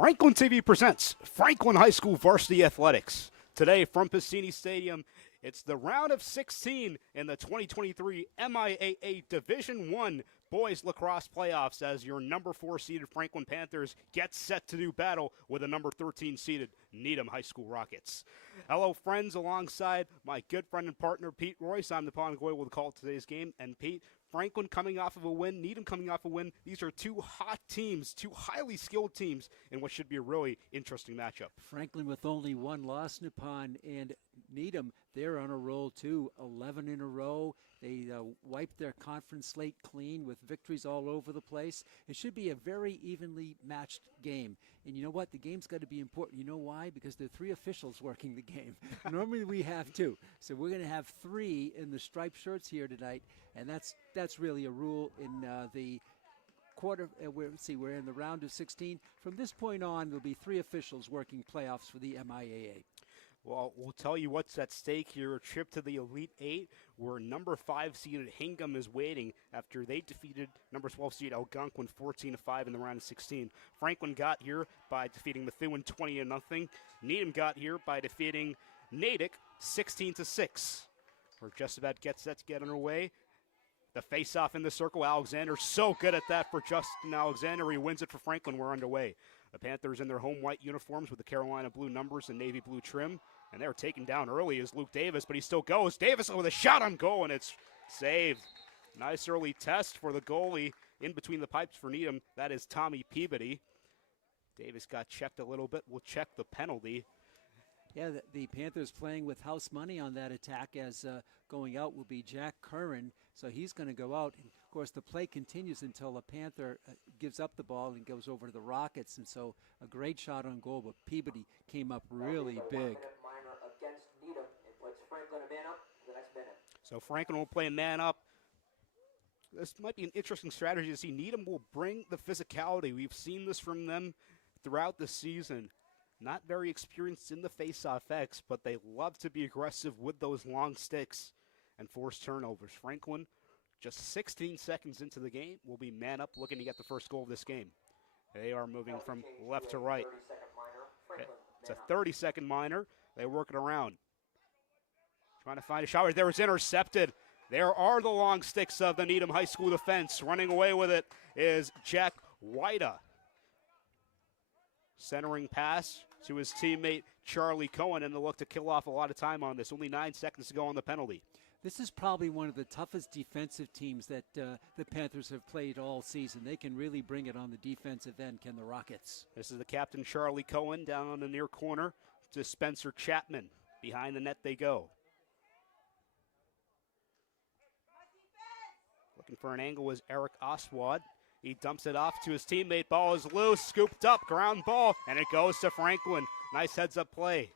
Franklin TV presents Franklin High School Varsity Athletics. Today from Piscini Stadium, it's the round of 16 in the 2023 MIAA Division I Boys Lacrosse Playoffs as your number 4 seeded Franklin Panthers get set to do battle with the number 13 seeded Needham High School Rockets. Hello friends, alongside my good friend and partner Pete Royce. I'm the Pongoy with the call today's game. And Pete, Franklin coming off of a win, Needham coming off a win. These are two hot teams, two highly skilled teams in what should be a really interesting matchup. Franklin with only one loss, Nippon, and Needham, they're on a roll too, 11 in a row. They wiped their conference slate clean with victories all over the place. It should be a very evenly matched game. And you know what? The game's got to be important. You know why? Because there are 3 officials working the game. Normally we have 2. So we're going to have 3 in the striped shirts here tonight, and that's really a rule in the quarter. We're in the round of 16. From this point on, there'll be 3 officials working playoffs for the MIAA. Well, we'll tell you what's at stake here. A trip to the Elite 8, where number 5 seeded Hingham is waiting after they defeated number 12 seed Algonquin 14-5 in the round of 16. Franklin got here by defeating Methuen 20-0. Needham got here by defeating Natick 16-6. We're just about set to get underway. The face-off in the circle. Alexander so good at that for Justin Alexander. He wins it for Franklin. We're underway. The Panthers in their home white uniforms with the Carolina blue numbers and navy blue trim. And they're taken down early as Luke Davis, but he still goes. Davis with a shot on goal, and it's saved. Nice early test for the goalie in between the pipes for Needham. That is Tommy Peabody. Davis got checked a little bit. We'll check the penalty. Yeah, the Panthers playing with house money on that attack, as going out will be Jack Curran. So he's going to go out. And of course, the play continues until a Panther gives up the ball and goes over to the Rockets. And so a great shot on goal, but Peabody came up really big. So Franklin will play man up. This might be an interesting strategy to see. Needham will bring the physicality. We've seen this from them throughout the season. Not very experienced in the face-off X, but they love to be aggressive with those long sticks and force turnovers. Franklin, just 16 seconds into the game, will be man up looking to get the first goal of this game. They are moving from left to right. It's a 30-second minor. They work it around. Trying to find a shot right there. It's intercepted. There are the long sticks of the Needham High School defense. Running away with it is Jack Wida. Centering pass to his teammate Charlie Cohen, and they'll look to kill off a lot of time on this. Only 9 seconds to go on the penalty. This is probably one of the toughest defensive teams that the Panthers have played all season. They can really bring it on the defensive end, can the Rockets. This is the captain, Charlie Cohen, down on the near corner to Spencer Chapman. Behind the net they go. Looking for an angle was Eric Oswald. He dumps it off to his teammate. Ball is loose, scooped up, ground ball, and it goes to Franklin. Nice heads-up play.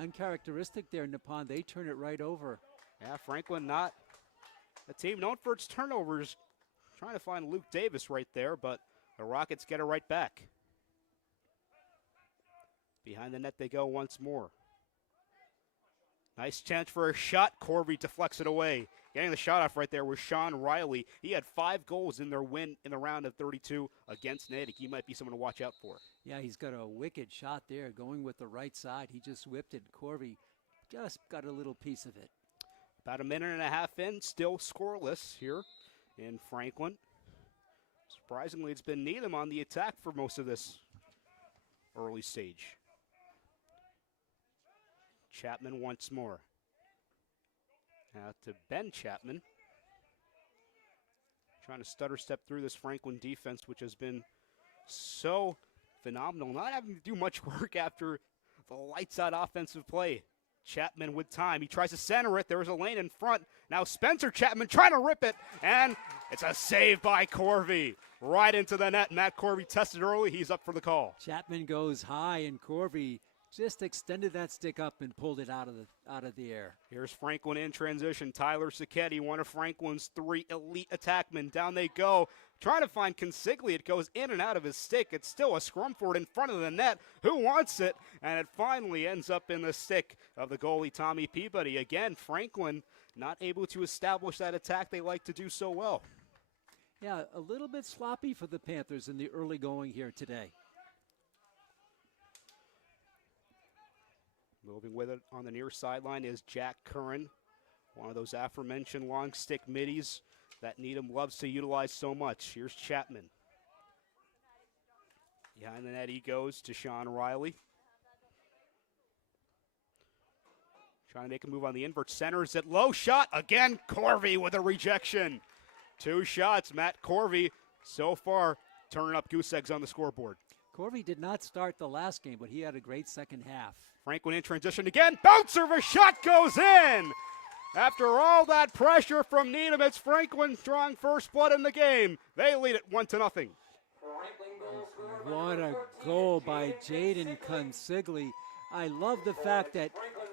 Uncharacteristic there, Nippon. They turn it right over. Yeah, Franklin not a team known for its turnovers. Trying to find Luke Davis right there, but the Rockets get it right back. Behind the net they go once more. Nice chance for a shot. Corby deflects it away. Getting the shot off right there was Sean Riley. He had 5 goals in their win in the round of 32 against Natick. He might be someone to watch out for. Yeah, he's got a wicked shot there going with the right side. He just whipped it. Corby just got a little piece of it. About a minute and a half in, still scoreless here in Franklin. Surprisingly, it's been Needham on the attack for most of this early stage. Chapman once more. Now to Ben Chapman. Trying to stutter step through this Franklin defense, which has been so phenomenal. Not having to do much work after the lights out offensive play. Chapman with time. He tries to center it. There was a lane in front. Now Spencer Chapman trying to rip it. And it's a save by Corby. Right into the net. Matt Corby tested early. He's up for the call. Chapman goes high, and Corby just extended that stick up and pulled it out of the air. Here's Franklin in transition. Tyler Sacchetti, one of Franklin's 3 elite attackmen. Down they go. Trying to find Consigli. It goes in and out of his stick. It's still a scrum for it in front of the net. Who wants it? And it finally ends up in the stick of the goalie, Tommy Peabody. Again, Franklin not able to establish that attack they like to do so well. Yeah, a little bit sloppy for the Panthers in the early going here today. Moving with it on the near sideline is Jack Curran, one of those aforementioned long stick middies that Needham loves to utilize so much. Here's Chapman. Behind the net he goes to Sean Riley. Trying to make a move on the invert. Centers it low. Shot again. Corvey with a rejection. 2 shots. Matt Corvey so far turning up goose eggs on the scoreboard. Corvey did not start the last game, but he had a great second half. Franklin in transition again. Bouncer of a shot goes in. After all that pressure from Needham, it's Franklin drawing first blood in the game. They lead it 1-0. What a goal by Jaden Consigli. I love the fact that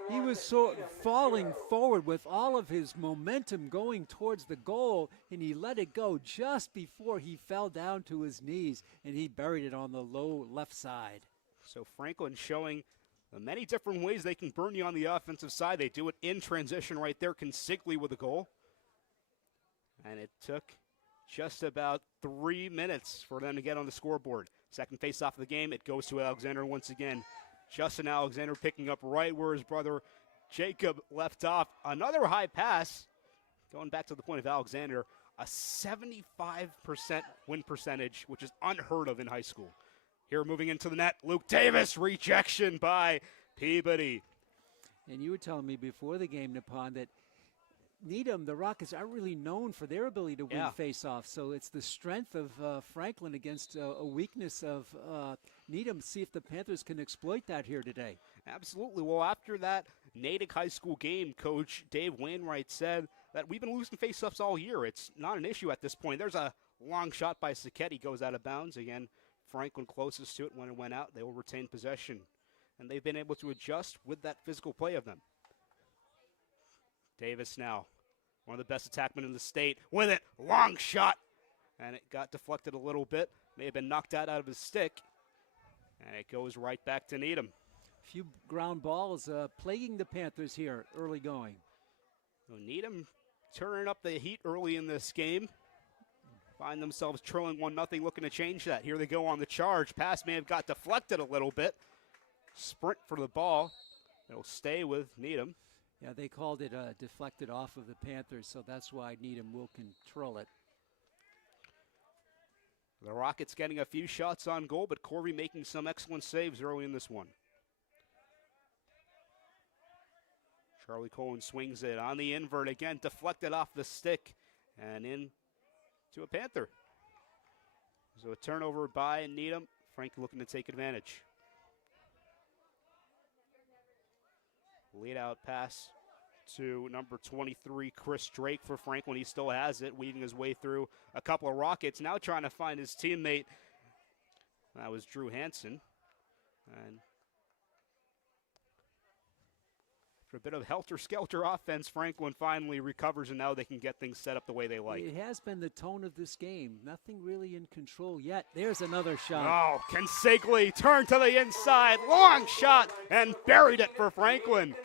he was so falling forward with all of his momentum going towards the goal, and he let it go just before he fell down to his knees, and he buried it on the low left side. So Franklin showing the many different ways they can burn you on the offensive side. They do it in transition right there. Consigli with a goal. And it took just about 3 minutes for them to get on the scoreboard. Second face-off of the game, it goes to Alexander once again. Justin Alexander picking up right where his brother Jacob left off. Another high pass. Going back to the point of Alexander, a 75% win percentage, which is unheard of in high school. Here moving into the net, Luke Davis, rejection by Peabody. And you were telling me before the game, Nippon, that Needham, the Rockets, aren't really known for their ability to win face-offs. So it's the strength of Franklin against a weakness of Needham. See if the Panthers can exploit that here today. Absolutely. Well, after that Natick High School game, Coach Dave Wainwright said that we've been losing face-offs all year. It's not an issue at this point. There's a long shot by Sacchetti, goes out of bounds. Again, Franklin closest to it. When it went out, they will retain possession. And they've been able to adjust with that physical play of them. Davis now, one of the best attackmen in the state, with it, long shot, and it got deflected a little bit, may have been knocked out of his stick, and it goes right back to Needham. A few ground balls plaguing the Panthers here early going. So Needham turning up the heat early in this game, find themselves trailing 1-0, looking to change that. Here they go on the charge. Pass may have got deflected a little bit. Sprint for the ball. It'll stay with Needham. Yeah, they called it deflected off of the Panthers, so that's why Needham will control it. The Rockets getting a few shots on goal, but Corby making some excellent saves early in this one. Charlie Cohen swings it on the invert again, deflected off the stick and in to a Panther. So a turnover by Needham. Frank looking to take advantage. Lead out pass to number 23, Chris Drake for Franklin. He still has it, weaving his way through a couple of Rockets. Now trying to find his teammate. That was Drew Hansen. And for a bit of helter-skelter offense, Franklin finally recovers, and now they can get things set up the way they like. It has been the tone of this game. Nothing really in control yet. There's another shot. Oh, Consigli turned to the inside. Long shot and buried it for Franklin.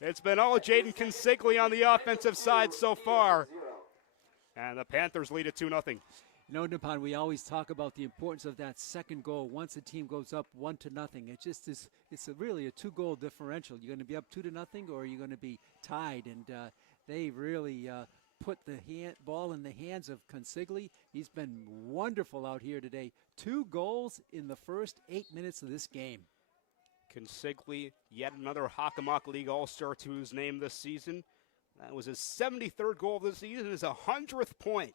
It's been all Jaden Consigli on the offensive side so far. And the Panthers lead it 2-0. You know, Nippon, we always talk about the importance of that second goal once a team goes up 1-0. It just is, really a 2-goal differential. You're going to be up 2-0 or you're going to be tied. And they really put the ball in the hands of Consigli. He's been wonderful out here today. 2 goals in the first 8 minutes of this game. Consigli, yet another Hockomock League All-Star to his name this season. That was his 73rd goal of the season, his 100th point.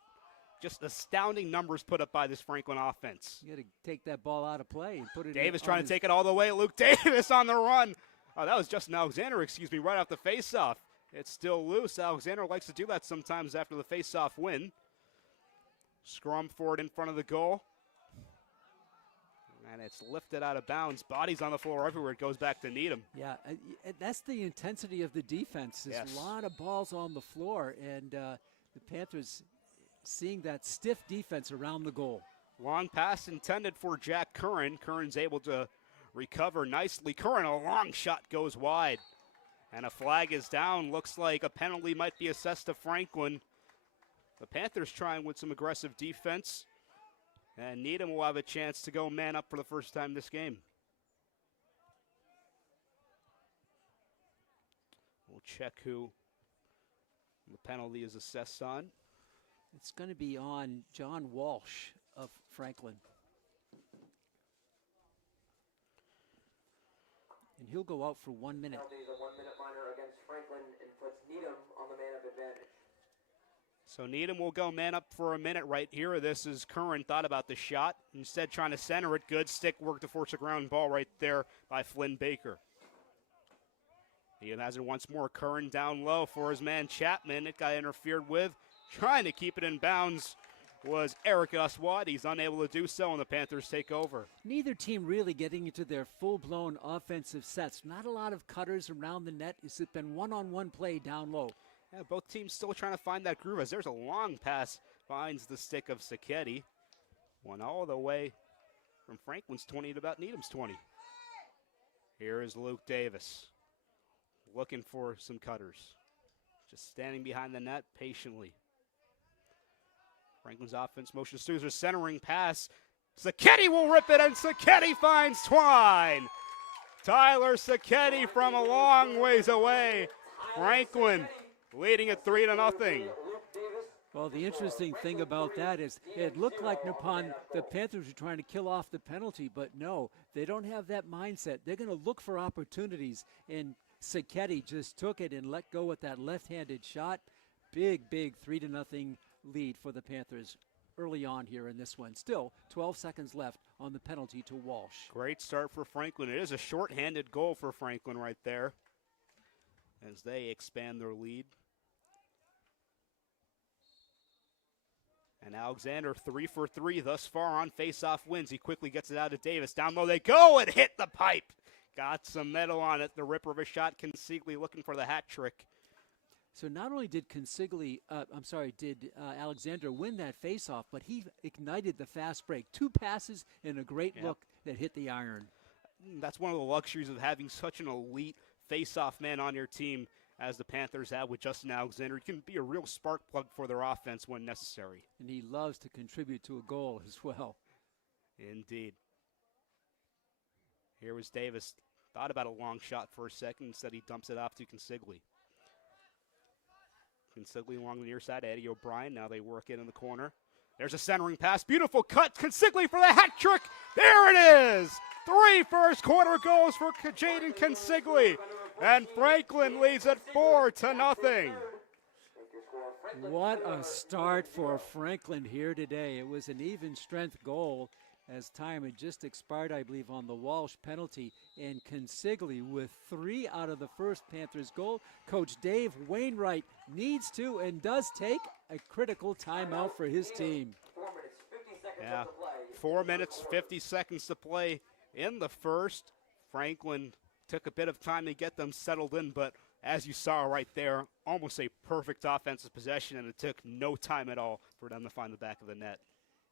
Just astounding numbers put up by this Franklin offense. You got to take that ball out of play and put it Davis trying to take it all the way. Luke Davis on the run. Oh, that was Justin Alexander, right off the faceoff. It's still loose. Alexander likes to do that sometimes after the faceoff win. Scrum forward in front of the goal. And it's lifted out of bounds. Bodies on the floor everywhere. It goes back to Needham. Yeah, that's the intensity of the defense. There's a lot of balls on the floor, and the Panthers seeing that stiff defense around the goal. Long pass intended for Jack Curran. Curran's able to recover nicely. Curran, a long shot goes wide. And a flag is down. Looks like a penalty might be assessed to Franklin. The Panthers trying with some aggressive defense. And Needham will have a chance to go man up for the first time this game. We'll check who the penalty is assessed on. It's going to be on John Walsh of Franklin. And he'll go out for 1 minute. Penalty is a 1 minute minor against Franklin and puts Needham on the man of advantage. So Needham will go man up for a minute right here. This is Curran thought about the shot. Instead trying to center it. Good stick work to force a ground ball right there by Flynn Baker. Needham has it once more. Curran down low for his man Chapman. It got interfered with. Trying to keep it in bounds was Eric Oswald. He's unable to do so, and the Panthers take over. Neither team really getting into their full-blown offensive sets. Not a lot of cutters around the net. It's been one-on-one play down low. Yeah, both teams still trying to find that groove as there's a long pass, finds the stick of Sacchetti. One all the way from Franklin's 20 to about Needham's 20. Here is Luke Davis looking for some cutters. Just standing behind the net patiently. Franklin's offense motions through their centering pass. Sacchetti will rip it, and Sacchetti finds Twine. Tyler Sacchetti from a long ways away. Franklin leading at 3-0. Well, the interesting thing about that is it looked like Nippon, the Panthers were trying to kill off the penalty, but no, they don't have that mindset. They're going to look for opportunities, and Sacchetti just took it and let go with that left-handed shot. Big 3-0 lead for the Panthers early on here in this one. Still 12 seconds left on the penalty to Walsh. Great start for Franklin. It is a short-handed goal for Franklin right there as they expand their lead. And Alexander 3 for 3 thus far on face-off wins. He quickly gets it out to Davis. Down low they go and hit the pipe. Got some metal on it. The ripper of a shot. Consigli looking for the hat trick. So not only did Alexander win that faceoff, but he ignited the fast break. 2 passes and a great look that hit the iron. That's one of the luxuries of having such an elite faceoff man on your team as the Panthers have with Justin Alexander. He can be a real spark plug for their offense when necessary. And he loves to contribute to a goal as well. Indeed. Here was Davis. Thought about a long shot for a second. Instead, he dumps it off to Consigli. Consigli along the near side, Eddie O'Brien. Now they work it in the corner. There's a centering pass. Beautiful cut. Consigli for the hat trick. There it is. 3 first quarter goals for Jaden Consigli. And Franklin leads at 4-0. What a start for Franklin here today. It was an even strength goal as time had just expired, I believe, on the Walsh penalty. And Consigli with 3 out of the first Panthers goal. Coach Dave Wainwright needs to and does take a critical timeout for his team. 4 minutes, 50 4 minutes, 50 seconds seconds to play in the first. Franklin took a bit of time to get them settled in, but as you saw right there, almost a perfect offensive possession, and it took no time at all for them to find the back of the net.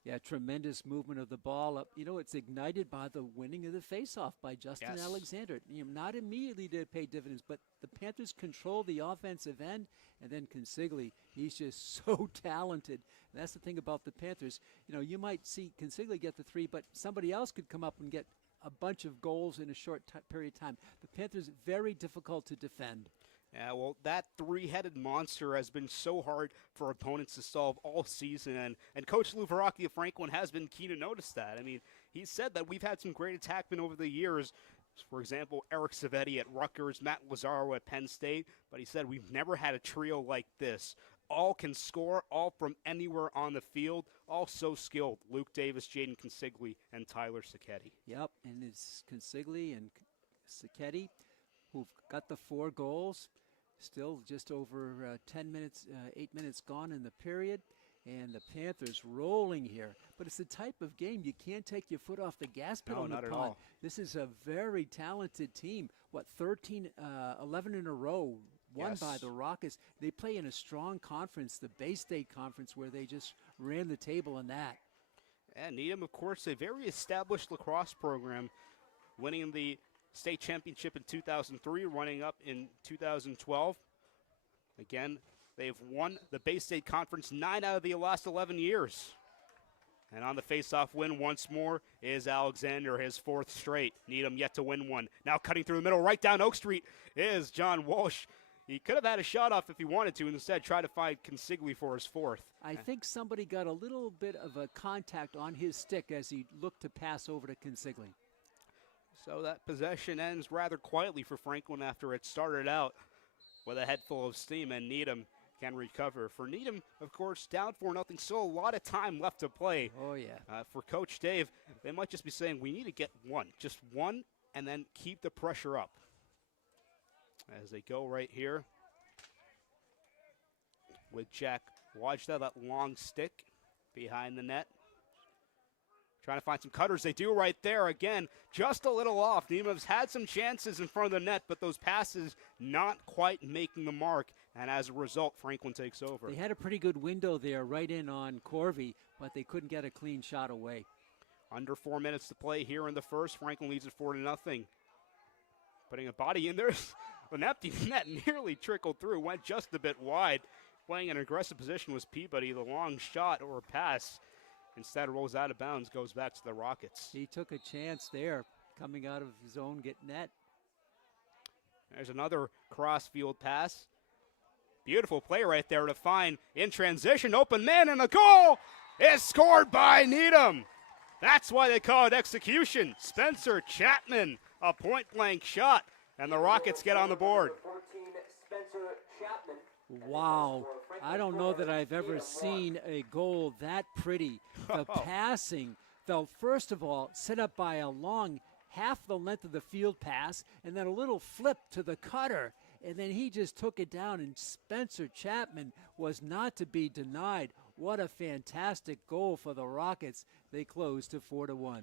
Yeah, tremendous movement of the ball up. You know, it's ignited by the winning of the faceoff by Justin Alexander. You know, not immediately did it pay dividends, but the Panthers control the offensive end, and then Consigli, he's just so talented. And that's the thing about the Panthers. You know, you might see Consigli get the 3, but somebody else could come up and get a bunch of goals in a short period of time. The Panthers, very difficult to defend. Yeah, well, that 3-headed monster has been so hard for opponents to solve all season, and Coach Lou Verrocchi of Franklin has been keen to notice that. I mean, he said that we've had some great attackmen over the years. For example, Eric Savetti at Rutgers, Matt Lazaro at Penn State, but he said we've never had a trio like this. All can score, all from anywhere on the field, all so skilled. Luke Davis, Jaden Consigli, and Tyler Sacchetti. Yep, and it's Consigli and Sacchetti who've got the 4 goals. Still just over 10 minutes, 8 minutes gone in the period. And the Panthers rolling here. But it's the type of game you can't take your foot off the gas pedal. No, not at all. This is a very talented team. 11 in a row won by the Rockets. They play in a strong conference, the Bay State Conference, where they just ran the table in that. And Needham, of course, a very established lacrosse program, winning the state championship in 2003, running up in 2012. Again, They've won the Bay State Conference 9 out of the last 11 years. And on the face-off win once more is Alexander, his 4th straight. Needham yet to win one. Now cutting through the middle, right down Oak Street is John Walsh. He could have had a shot off if he wanted to, and instead try to find Consigli for his 4th. I think somebody got a little bit of a contact on his stick as he looked to pass over to Consigli. So that possession ends rather quietly for Franklin after it started out with a head full of steam, and Needham can recover. For Needham, of course, down 4-0, still a lot of time left to play. Oh, yeah. For Coach Dave, they might just be saying, we need to get one, just one, and then keep the pressure up. As they go right here with Jack Wajda, that long stick behind the net. Trying to find some cutters. They do right there. Again, just a little off. Needham's had some chances in front of the net, but those passes not quite making the mark. And as a result, Franklin takes over. They had a pretty good window there right in on Corvey, but they couldn't get a clean shot away. Under 4 minutes to play here in the first. Franklin leads it 4-0. Putting a body in there. An empty net nearly trickled through. Went just a bit wide. Playing an aggressive position was Peabody. The long shot or pass instead rolls out of bounds, goes back to the Rockets. He took a chance there, coming out of his own net. There's another cross-field pass. Beautiful play right there to find in transition. Open man and a goal is scored by Needham. That's why they call it execution. Spencer Chapman, a point-blank shot, and the Rockets get on the board. 14, Spencer Chapman. Wow. I don't know that I've ever seen a goal that pretty. The passing, though, first of all, set up by a long half the length of the field pass, and then a little flip to the cutter, and then he just took it down, and Spencer Chapman was not to be denied. What a fantastic goal for the Rockets. They close to 4-1.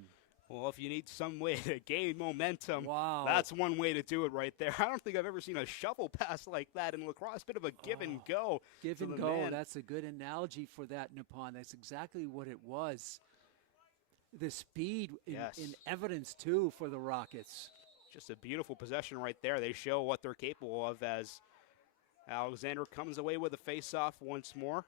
Well, if you need some way to gain momentum, wow, that's one way to do it right there. I don't think I've ever seen a shovel pass like that in lacrosse. Bit of a give and go. Give and go. Man. That's a good analogy for that, Nippon. That's exactly what it was. The speed in evidence, too, for the Rockets. Just a beautiful possession right there. They show what they're capable of as Alexander comes away with a face-off once more.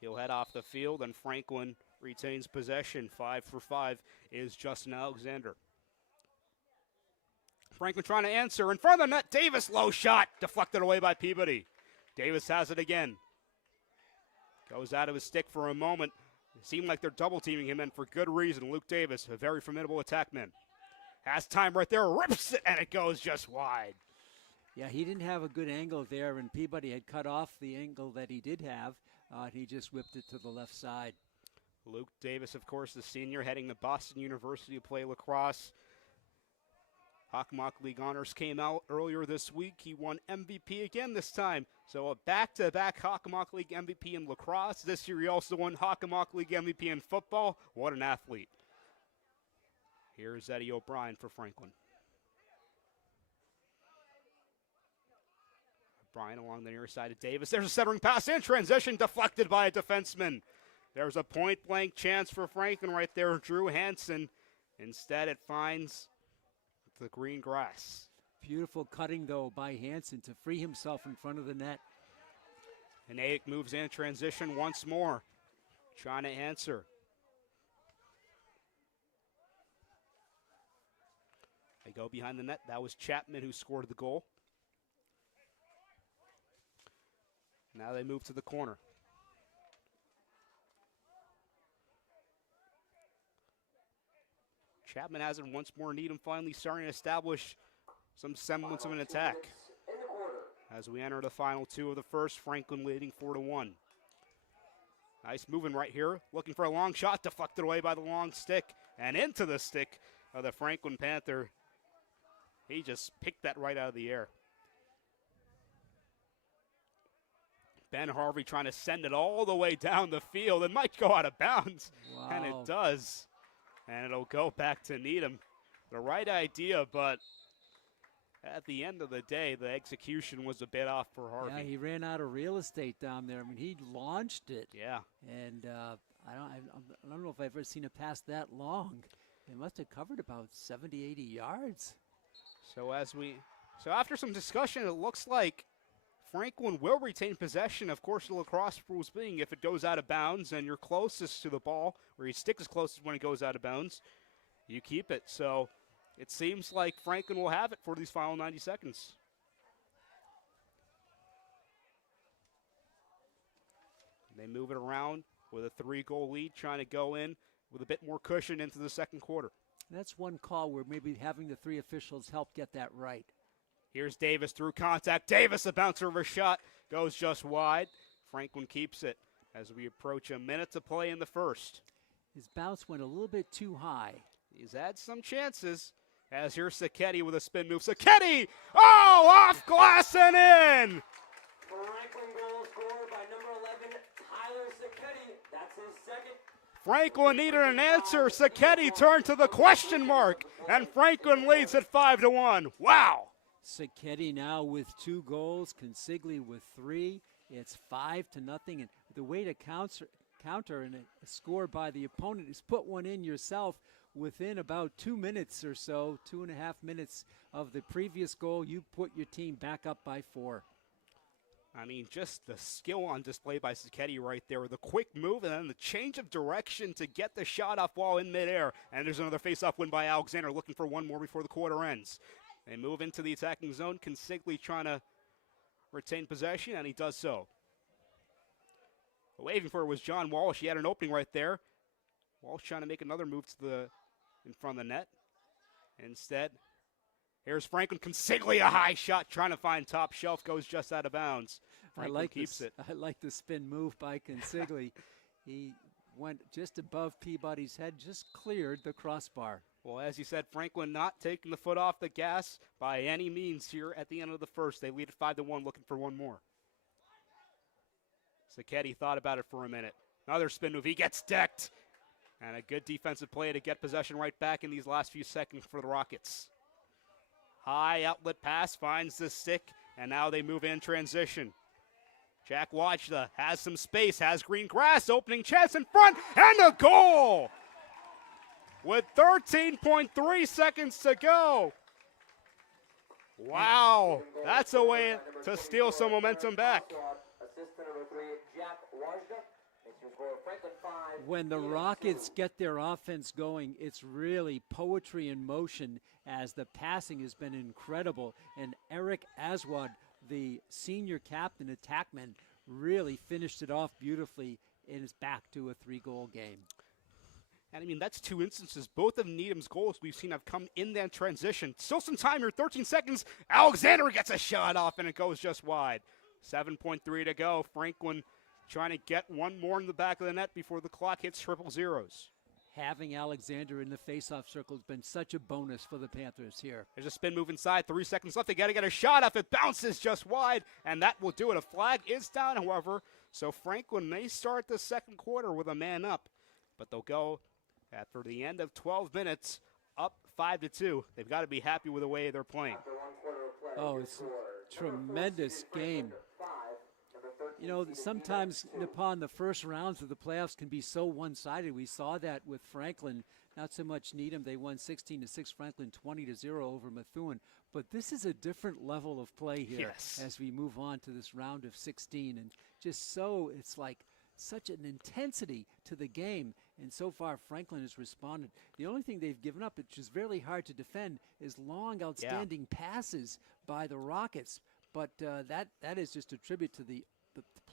He'll head off the field, and Franklin retains possession. 5 for 5 is Justin Alexander. Franklin trying to answer. In front of the net, Davis, low shot. Deflected away by Peabody. Davis has it again. Goes out of his stick for a moment. It seemed like they're double-teaming him, and for good reason. Luke Davis, a very formidable attackman. Has time right there, rips it, and it goes just wide. Yeah, he didn't have a good angle there, and Peabody had cut off the angle that he did have. He just whipped it to the left side. Luke Davis, of course, the senior, heading to Boston University to play lacrosse. Hockomock League honors came out earlier this week. He won MVP again this time. So a back-to-back Hockomock League MVP in lacrosse. This year he also won Hockomock League MVP in football. What an athlete. Here's Eddie O'Brien for Franklin. O'Brien along the near side of Davis. There's a centering pass in transition, deflected by a defenseman. There's a point-blank chance for Franklin right there, Drew Hansen. Instead, it finds the green grass. Beautiful cutting, though, by Hansen to free himself in front of the net. And Ayek moves in transition once more, trying to answer. They go behind the net. That was Chapman who scored the goal. Now they move to the corner. Chapman has it once more. Needham finally starting to establish some semblance of an attack. As we enter the final 2 of the first, Franklin leading 4-1. Nice moving right here. Looking for a long shot, deflected away by the long stick. And into the stick of the Franklin Panther. He just picked that right out of the air. Ben Harvey trying to send it all the way down the field. It might go out of bounds, and it does. And it'll go back to Needham. The right idea, but at the end of the day, the execution was a bit off for Harvey. Yeah, he ran out of real estate down there. I mean, he launched it. Yeah. And I don't know if I've ever seen a pass that long. They must have covered about 70, 80 yards. So after some discussion, it looks like Franklin will retain possession. Of course, the lacrosse rules being if it goes out of bounds and you're closest to the ball, or you stick as closest when it goes out of bounds, you keep it. So it seems like Franklin will have it for these final 90 seconds. They move it around with a 3-goal lead, trying to go in with a bit more cushion into the second quarter. That's one call where maybe having the 3 officials help get that right. Here's Davis through contact. Davis, a bouncer of a shot, goes just wide. Franklin keeps it as we approach a minute to play in the first. His bounce went a little bit too high. He's had some chances. As here's Sacchetti with a spin move. Sacchetti! Oh, off glass and in! Franklin goal scored by number 11, Tyler Sacchetti. That's his second. Franklin needed an answer. Sacchetti turned to the question mark, and Franklin leads at 5-1. Wow! Sacchetti now with 2 goals, Consigli with 3. It's 5-0, and the way to counter and a score by the opponent is put one in yourself within about 2 minutes or so, 2.5 minutes of the previous goal. You put your team back up by 4. I mean, just the skill on display by Sacchetti right there. The quick move and then the change of direction to get the shot off while in midair. And there's another face-off win by Alexander, looking for one more before the quarter ends. They move into the attacking zone. Consigli trying to retain possession, and he does so. Waving for it was John Walsh. He had an opening right there. Walsh trying to make another move to in front of the net. Instead, here's Franklin. Consigli, a high shot, trying to find top shelf, goes just out of bounds. Franklin keeps it. I like the spin move by Consigli. He went just above Peabody's head, just cleared the crossbar. Well, as you said, Franklin not taking the foot off the gas by any means here at the end of the first. They lead at 5-1, looking for one more. Sacchetti thought about it for a minute. Another spin move. He gets decked. And a good defensive play to get possession right back in these last few seconds for the Rockets. High outlet pass finds the stick, and now they move in transition. Jack Wajda has some space, has green grass, opening chance in front, and a goal! With 13.3 seconds to go. Wow, that's a way to steal some momentum back. Assistant number 3, Jack Wajda. Makes your score Franklin 5. When the Rockets get their offense going, it's really poetry in motion, as the passing has been incredible. And Eric Aswad, the senior captain attackman, really finished it off beautifully and is back to a 3-goal game. And I mean, that's 2 instances. Both of Needham's goals we've seen have come in that transition. Still some time here, 13 seconds. Alexander gets a shot off, and it goes just wide. 7.3 to go. Franklin trying to get one more in the back of the net before the clock hits triple zeros. Having Alexander in the face-off circle has been such a bonus for the Panthers here. There's a spin move inside. 3 seconds left. They got to get a shot off. It bounces just wide, and that will do it. A flag is down, however, so Franklin may start the second quarter with a man up, but they'll go after the end of 12 minutes, up 5-2. They've got to be happy with the way they're playing. Oh, it's a tremendous game. You know, sometimes, Nippon, the first rounds of the playoffs can be so one-sided. We saw that with Franklin, not so much Needham. They won 16-6, Franklin 20-0 over Methuen. But this is a different level of play here as we move on to this round of 16. And just so, it's like such an intensity to the game. And so far, Franklin has responded. The only thing they've given up, which is really hard to defend, is long, outstanding passes by the Rockets. But that is just a tribute to the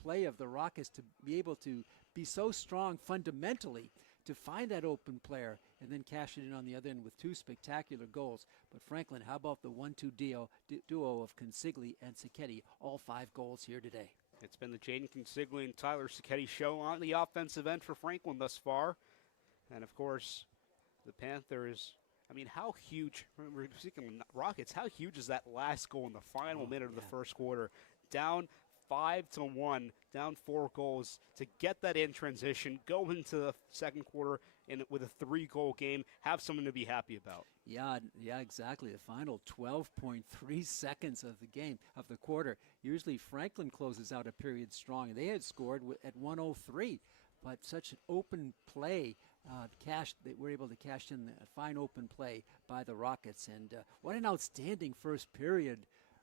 play of the Rockets to be able to be so strong fundamentally to find that open player and then cash it in on the other end with 2 spectacular goals. But Franklin, how about the 1-2 duo of Consigli and Sacchetti, all 5 goals here today? It's been the Jaden Consigli and Tyler Sacchetti show on the offensive end for Franklin thus far. And, of course, the Panthers, I mean, how huge, we're speaking of Rockets, how huge is that last goal in the final minute of the first quarter? Down 5-1, down 4 goals to get that in transition, go into the second quarter with a 3-goal game, have something to be happy about. Yeah, exactly. The final 12.3 seconds of the game, of the quarter. Usually Franklin closes out a period strong, and they had scored at 1:03, but such an open play, they were able to cash in a fine open play by the Rockets. And what an outstanding first period,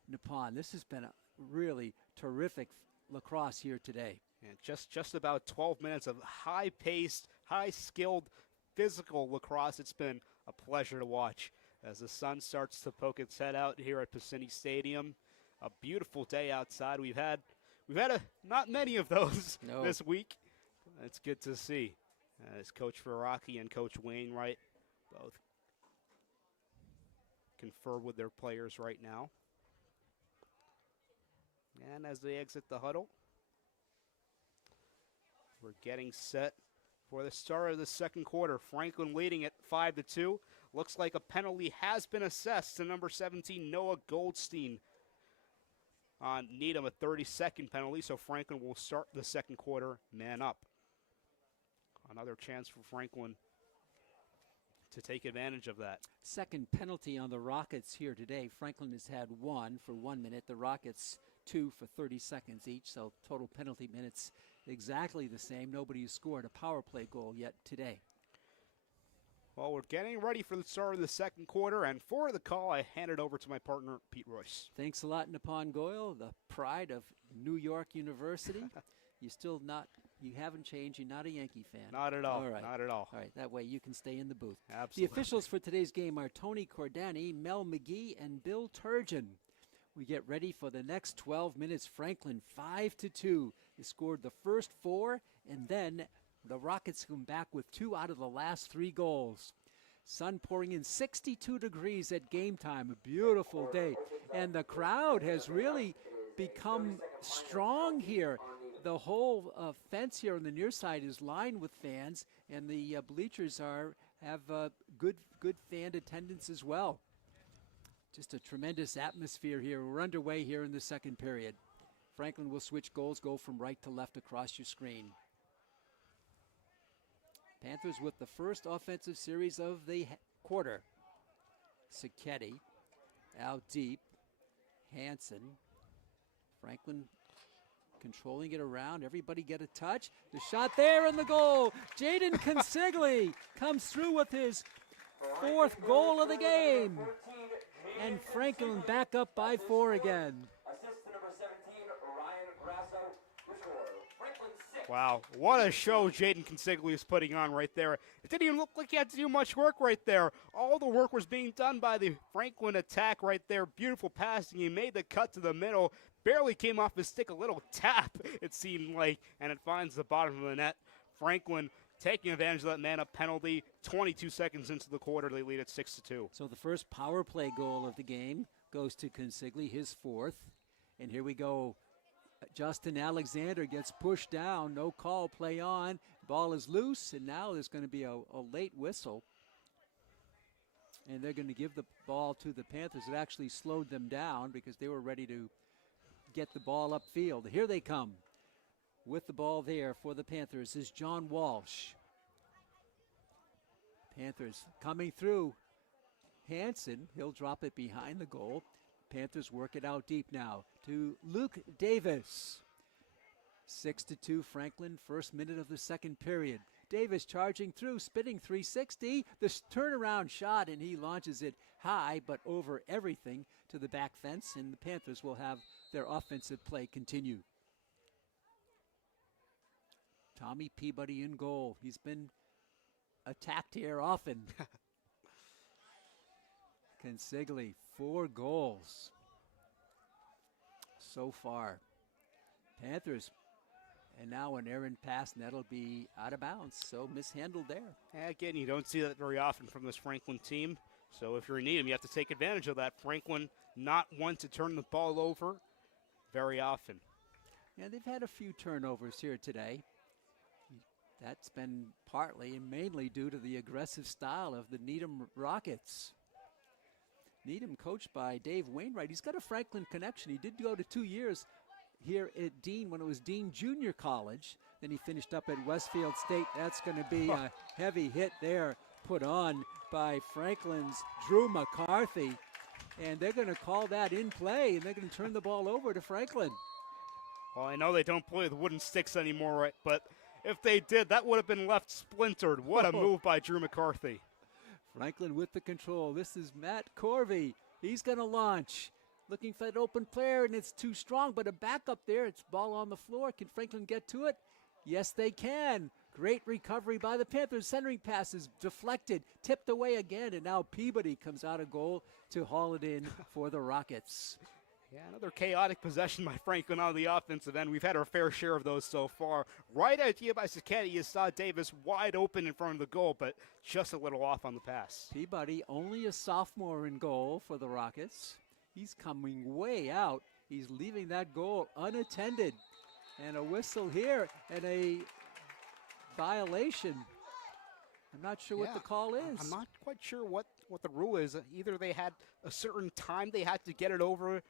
Nippon. This has been really terrific lacrosse here today. And just about 12 minutes of high-paced, high-skilled, physical lacrosse. It's been a pleasure to watch as the sun starts to poke its head out here at Piscini Stadium. A beautiful day outside. We've had not many of those this week. It's good to see. As Coach Verrocchi and Coach Wainwright both confer with their players right now. And as they exit the huddle, we're getting set for the start of the second quarter. Franklin leading at 5-2. Looks like a penalty has been assessed to number 17, Noah Goldstein, on Needham, a 30-second penalty. So Franklin will start the second quarter man up. Another chance for Franklin to take advantage of that. Second penalty on the Rockets here today. Franklin has had one for 1 minute. The Rockets 2 for 30 seconds each. So total penalty minutes exactly the same. Nobody has scored a power play goal yet today. Well, we're getting ready for the start of the second quarter, and for the call, I hand it over to my partner, Pete Royce. Thanks a lot, Nippon Goyle, the pride of New York University. You haven't changed. You're not a Yankee fan. Not at all. All right. Not at all. All right, that way you can stay in the booth. Absolutely. The officials for today's game are Tony Cordani, Mel McGee, and Bill Turgeon. We get ready for the next 12 minutes. Franklin 5-2. They scored the first 4, and then the Rockets come back with 2 out of the last 3 goals. Sun pouring in, 62 degrees at game time. A beautiful day. And the crowd has really become strong here. The whole fence here on the near side is lined with fans, and the bleachers have good fan attendance as well. Just a tremendous atmosphere here. We're underway here in the second period. Franklin will switch goals, go from right to left across your screen. Panthers with the first offensive series of the quarter. Sacchetti out deep. Hansen. Franklin controlling it around. Everybody get a touch. The shot there and the goal. Jaden Consigli comes through with his 4th goal of the game. And Franklin back up by 4 again. Assist to number 17, Ryan Grasso, your scorer. Franklin 6. Wow, what a show Jaden Consigli is putting on right there. It didn't even look like he had to do much work right there. All the work was being done by the Franklin attack right there. Beautiful passing. He made the cut to the middle. Barely came off his stick. A little tap, it seemed like, and it finds the bottom of the net. Franklin taking advantage of that man-up penalty. 22 seconds into the quarter, they lead at 6-2. So the first power play goal of the game goes to Consigli, his 4th. And here we go. Justin Alexander gets pushed down. No call, play on. Ball is loose, and now there's going to be a late whistle. And they're going to give the ball to the Panthers. It actually slowed them down because they were ready to get the ball upfield. Here they come. With the ball there for the Panthers is John Walsh. Panthers coming through. Hansen, he'll drop it behind the goal. Panthers work it out deep now to Luke Davis. 6-2 Franklin, first minute of the second period. Davis charging through, spinning 360. This turnaround shot, and he launches it high, but over everything to the back fence, and the Panthers will have their offensive play continue. Tommy Peabody in goal. He's been attacked here often. Consigli, 4 goals so far. Panthers, and now an errant pass, and that'll be out of bounds, so mishandled there. Again, you don't see that very often from this Franklin team, so if you're in Needham, you have to take advantage of that. Franklin not one to turn the ball over very often. Yeah, they've had a few turnovers here today. That's been partly and mainly due to the aggressive style of the Needham Rockets. Needham coached by Dave Wainwright. He's got a Franklin connection. He did go to 2 years here at Dean when it was Dean Junior College. Then he finished up at Westfield State. That's going to be a heavy hit there put on by Franklin's Drew McCarthy. And they're going to call that in play, and they're going to turn the ball over to Franklin. Well, I know they don't play with wooden sticks anymore, right? But if they did, that would have been left splintered. What a move by Drew McCarthy. Franklin with the control. This is Matt Corvey. He's going to launch. looking for that open player, and it's too strong, but a backup there. It's ball on the floor. Can Franklin get to it? Yes, they can. Great recovery by the Panthers. Centering passes deflected, tipped away again, and now Peabody comes out of goal to haul it in for the Rockets. Yeah, another chaotic possession by Franklin on the offensive end. We've had our fair share of those so far. Right idea by Sacchetti. You saw Davis wide open in front of the goal, but just a little off on the pass. Peabody, only a sophomore in goal for the Rockets. He's coming way out. He's leaving that goal unattended. And a whistle here and a violation. I'm not sure what the call is. I'm not quite sure what the rule is. Either they had a certain time they had to get it over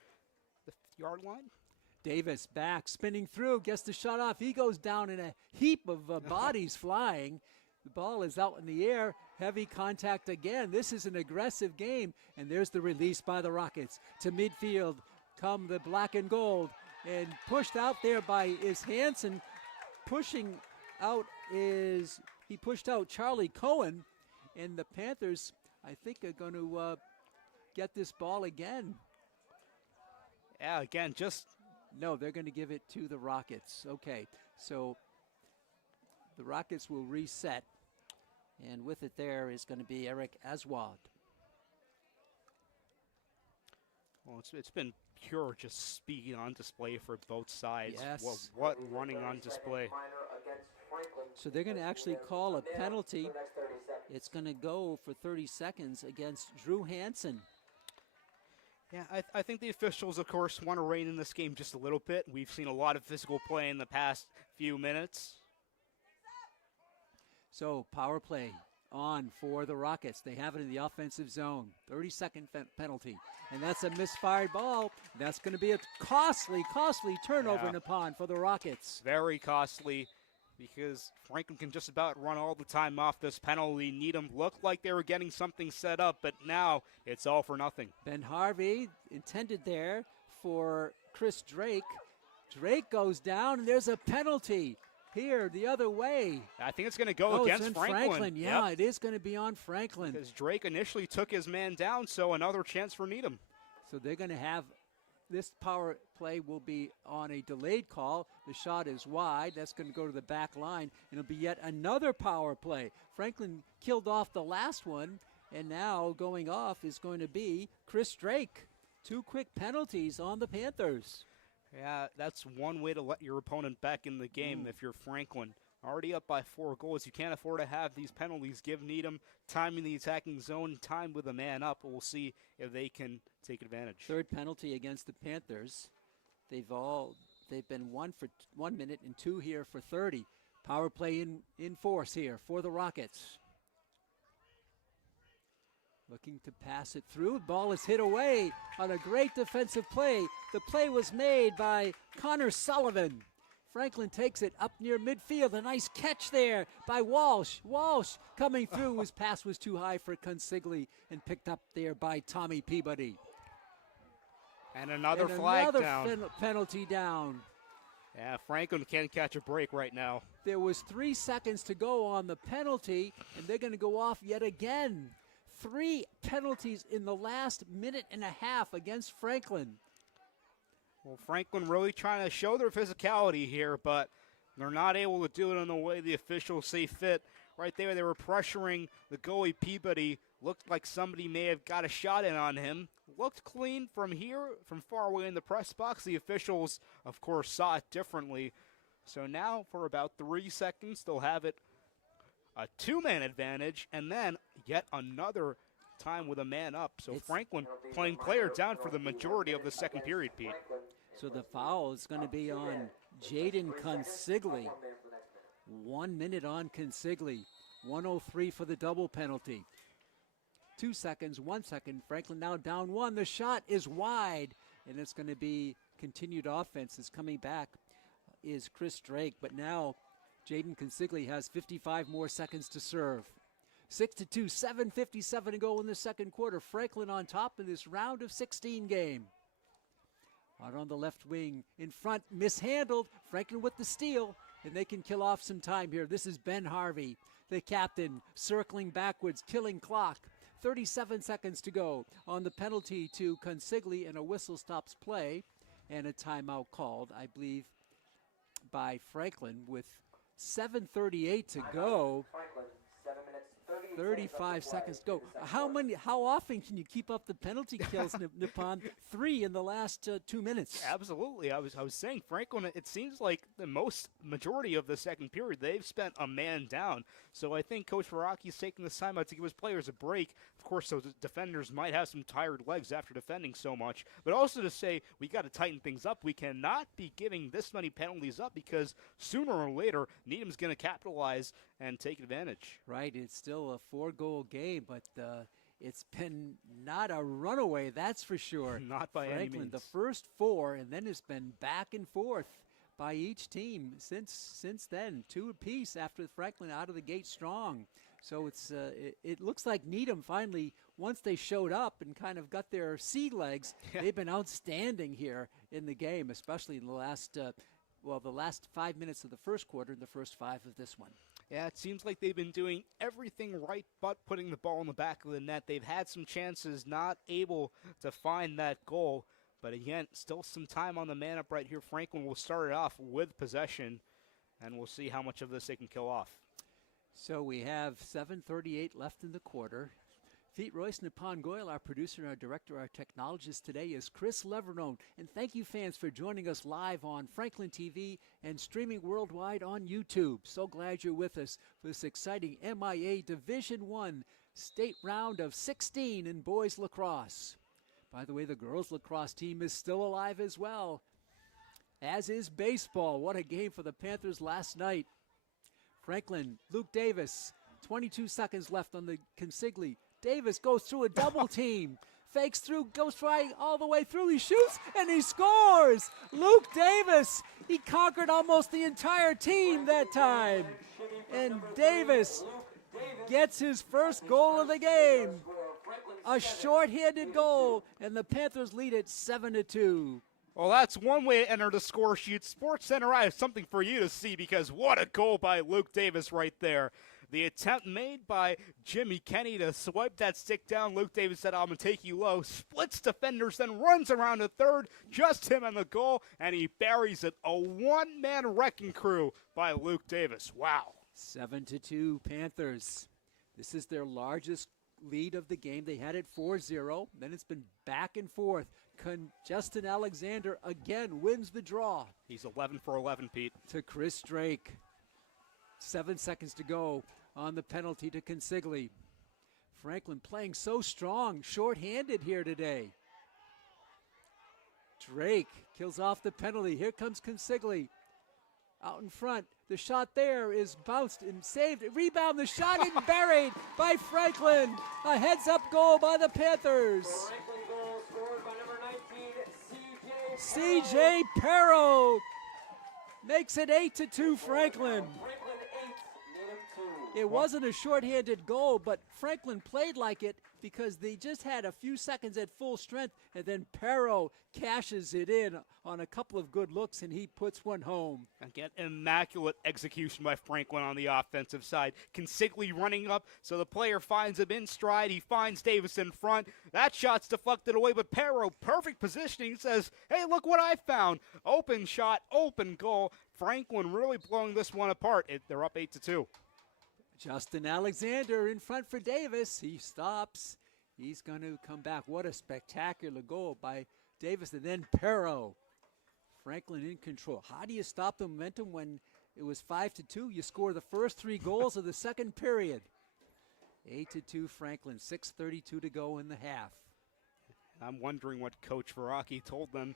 the yard line. Davis back, spinning through, gets the shot off. He goes down in a heap of bodies flying. The ball is out in the air. Heavy contact again. This is an aggressive game. And there's the release by the Rockets. To midfield come the black and gold. And pushed out there by Hansen. Pushing out he pushed out Charlie Cohen. And the Panthers, I think, are going to get this ball again. Yeah, again, No, they're going to give it to the Rockets. Okay, so the Rockets will reset. And with it there is going to be Eric Aswad. Well, it's been pure just speed on display for both sides. Yes. What running on display. So they're going to actually call a penalty. It's going to go for 30 seconds against Drew Hansen. Yeah, I think the officials, of course, want to rein in this game just a little bit. We've seen a lot of physical play in the past few minutes. So power play on for the Rockets. They have it in the offensive zone. 30-second penalty. And that's a misfired ball. That's going to be a costly turnover in the pond for the Rockets. Very costly because Franklin can just about run all the time off this penalty. Needham looked like they were getting something set up, but now it's all for nothing. Ben Harvey intended there for Chris Drake. Drake goes down, and there's a penalty. Here, the other way. I think it's going to go against Franklin. Yeah, it is going to be on Franklin. Because Drake initially took his man down, so another chance for Needham. So they're going to have this power play will be on a delayed call. The shot is wide. That's going to go to the back line. And it'll be yet another power play. Franklin killed off the last one, and now going off is going to be Chris Drake. 2 quick penalties on the Panthers. Yeah, that's one way to let your opponent back in the game if you're Franklin. Already up by 4 goals. You can't afford to have these penalties. Give Needham time in the attacking zone, time with a man up. We'll see if they can take advantage. Third penalty against the Panthers. They've been 1 for 1 minute and 2 here for 30. Power play in force here for the Rockets. Looking to pass it through. The ball is hit away on a great defensive play. The play was made by Connor Sullivan. Franklin takes it up near midfield. A nice catch there by Walsh. Walsh coming through. His pass was too high for Consigli and picked up there by Tommy Peabody. And another flag down. Penalty down. Yeah, Franklin can't catch a break right now. There was 3 seconds to go on the penalty, and they're going to go off yet again. 3 penalties in the last minute and a half against Franklin. Well, Franklin really trying to show their physicality here, but they're not able to do it in the way the officials see fit. Right there, they were pressuring the goalie Peabody. Looked like somebody may have got a shot in on him. Looked clean from here, from far away in the press box. The officials, of course, saw it differently. So now, for about 3 seconds, they'll have it a 2-man advantage, and then yet another time with a man up. So Franklin playing player down for the majority of the second period, Pete. So the foul is going to be on Jaden Consigli. 1 minute on Consigli. 1:03 for the double penalty. 2 seconds, 1 second. Franklin now down 1. The shot is wide, and it's going to be continued offense. Is coming back is Chris Drake, but now Jaden Consigli has 55 more seconds to serve. 6-2, 7:57 to go in the second quarter. Franklin on top in this round of 16 game. Out on the left wing, in front, mishandled. Franklin with the steal, and they can kill off some time here. This is Ben Harvey, the captain, circling backwards, killing clock. 37 seconds to go on the penalty to Consigli, and a whistle stops play and a timeout called, I believe, by Franklin with 7:38 to go. Franklin, 7 minutes, 35 seconds to go. How often can you keep up the penalty kills, Nippon? 3 in the last 2 minutes. Absolutely. I was saying, Franklin, it seems like the majority of the second period, they've spent a man down. So I think Coach Veraki's taking this time out to give his players a break. Of course, those defenders might have some tired legs after defending so much. But also to say, we got to tighten things up. We cannot be giving this many penalties up because sooner or later, Needham's going to capitalize and take advantage. Right. It's still a 4-goal game, but it's been not a runaway, that's for sure. Not by any means. The first 4, and then it's been back and forth by each team since then. 2 apiece after Franklin out of the gate strong. So it looks like Needham finally, once they showed up and kind of got their sea legs, they've been outstanding here in the game, especially in the last 5 minutes of the first quarter and the first 5 of this one. Yeah, it seems like they've been doing everything right but putting the ball in the back of the net. They've had some chances, not able to find that goal. But again, still some time on the man up right here. Franklin will start it off with possession, and we'll see how much of this they can kill off. So we have 7:38 left in the quarter. Feet Royce Nippon Goyle, our producer, our director, our technologist today is Chris Leverone. And thank you, fans, for joining us live on Franklin TV and streaming worldwide on YouTube. So glad you're with us for this exciting MIA Division I state round of 16 in boys lacrosse. By the way, the girls lacrosse team is still alive as well, as is baseball. What a game for the Panthers last night. Franklin, Luke Davis, 22 seconds left on the Consigli. Davis goes through a double team, fakes through, goes right all the way through, he shoots, and he scores! Luke Davis, he conquered almost the entire team that time. And Davis gets his first goal of the game. A short-handed goal, and the Panthers lead it 7-2. Well, that's one way to enter the score sheet. SportsCenter, I have something for you to see because what a goal by Luke Davis right there. The attempt made by Jimmy Kenny to swipe that stick down. Luke Davis said, I'm going to take you low. Splits defenders, then runs around the third. Just him and the goal, and he buries it. A one-man wrecking crew by Luke Davis. Wow. 7-2 Panthers. This is their largest lead of the game. They had it 4-0. Then it's been back and forth. Justin Alexander again wins the draw. He's 11 for 11, Pete. To Chris Drake. 7 seconds to go on the penalty to Consigli. Franklin playing so strong, short-handed here today. Drake kills off the penalty. Here comes Consigli. Out in front. The shot there is bounced and saved. Rebound, the shot and buried by Franklin. A heads-up goal by the Panthers. Franklin goal scored by number 19, C.J. Perro makes it 8-2 Franklin. It wasn't a short-handed goal, but Franklin played like it because they just had a few seconds at full strength, and then Perro cashes it in on a couple of good looks, and he puts one home. Again, immaculate execution by Franklin on the offensive side. Consigli running up, so the player finds him in stride. He finds Davis in front. That shot's deflected away, but Perro, perfect positioning, says, hey, look what I found. Open shot, open goal. Franklin really blowing this one apart. They're up 8-2. Justin Alexander in front for Davis. He stops. He's going to come back. What a spectacular goal by Davis. And then Perro. Franklin in control. How do you stop the momentum when it was 5-2? You score the first 3 goals of the second period. 8-2 Franklin. 6:32 to go in the half. I'm wondering what Coach Veraki told them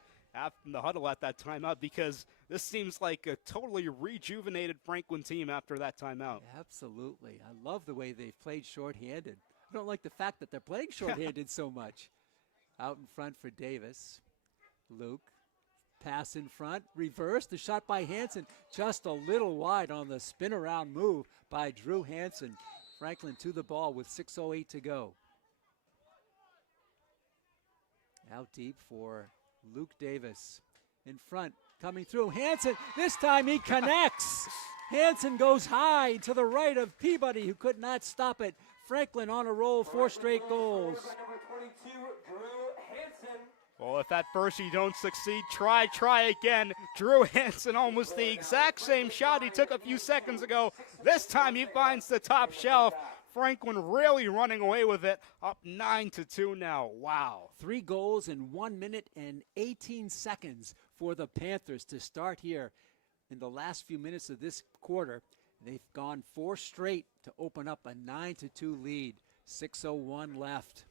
in the huddle at that timeout, because this seems like a totally rejuvenated Franklin team after that timeout. Absolutely. I love the way they've played shorthanded. I don't like the fact that they're playing shorthanded so much. Out in front for Davis. Luke. Pass in front. Reverse. The shot by Hansen. Just a little wide on the spin around move by Drew Hansen. Franklin to the ball with 6:08 to go. Out deep for Luke Davis. In front, coming through. Hansen, this time he connects. Hansen goes high to the right of Peabody, who could not stop it. Franklin on a roll, 4 straight goals. Scored by number 22, Drew Hansen. Well, if at first you don't succeed, try again. Drew Hansen, almost the exact same shot he took a few seconds ago. This time he finds the top shelf. Franklin really running away with it, up 9-2 now. Wow. 3 goals in 1 minute and 18 seconds for the Panthers to start here in the last few minutes of this quarter. They've gone 4 straight to open up a 9-2 lead. 6:01 left.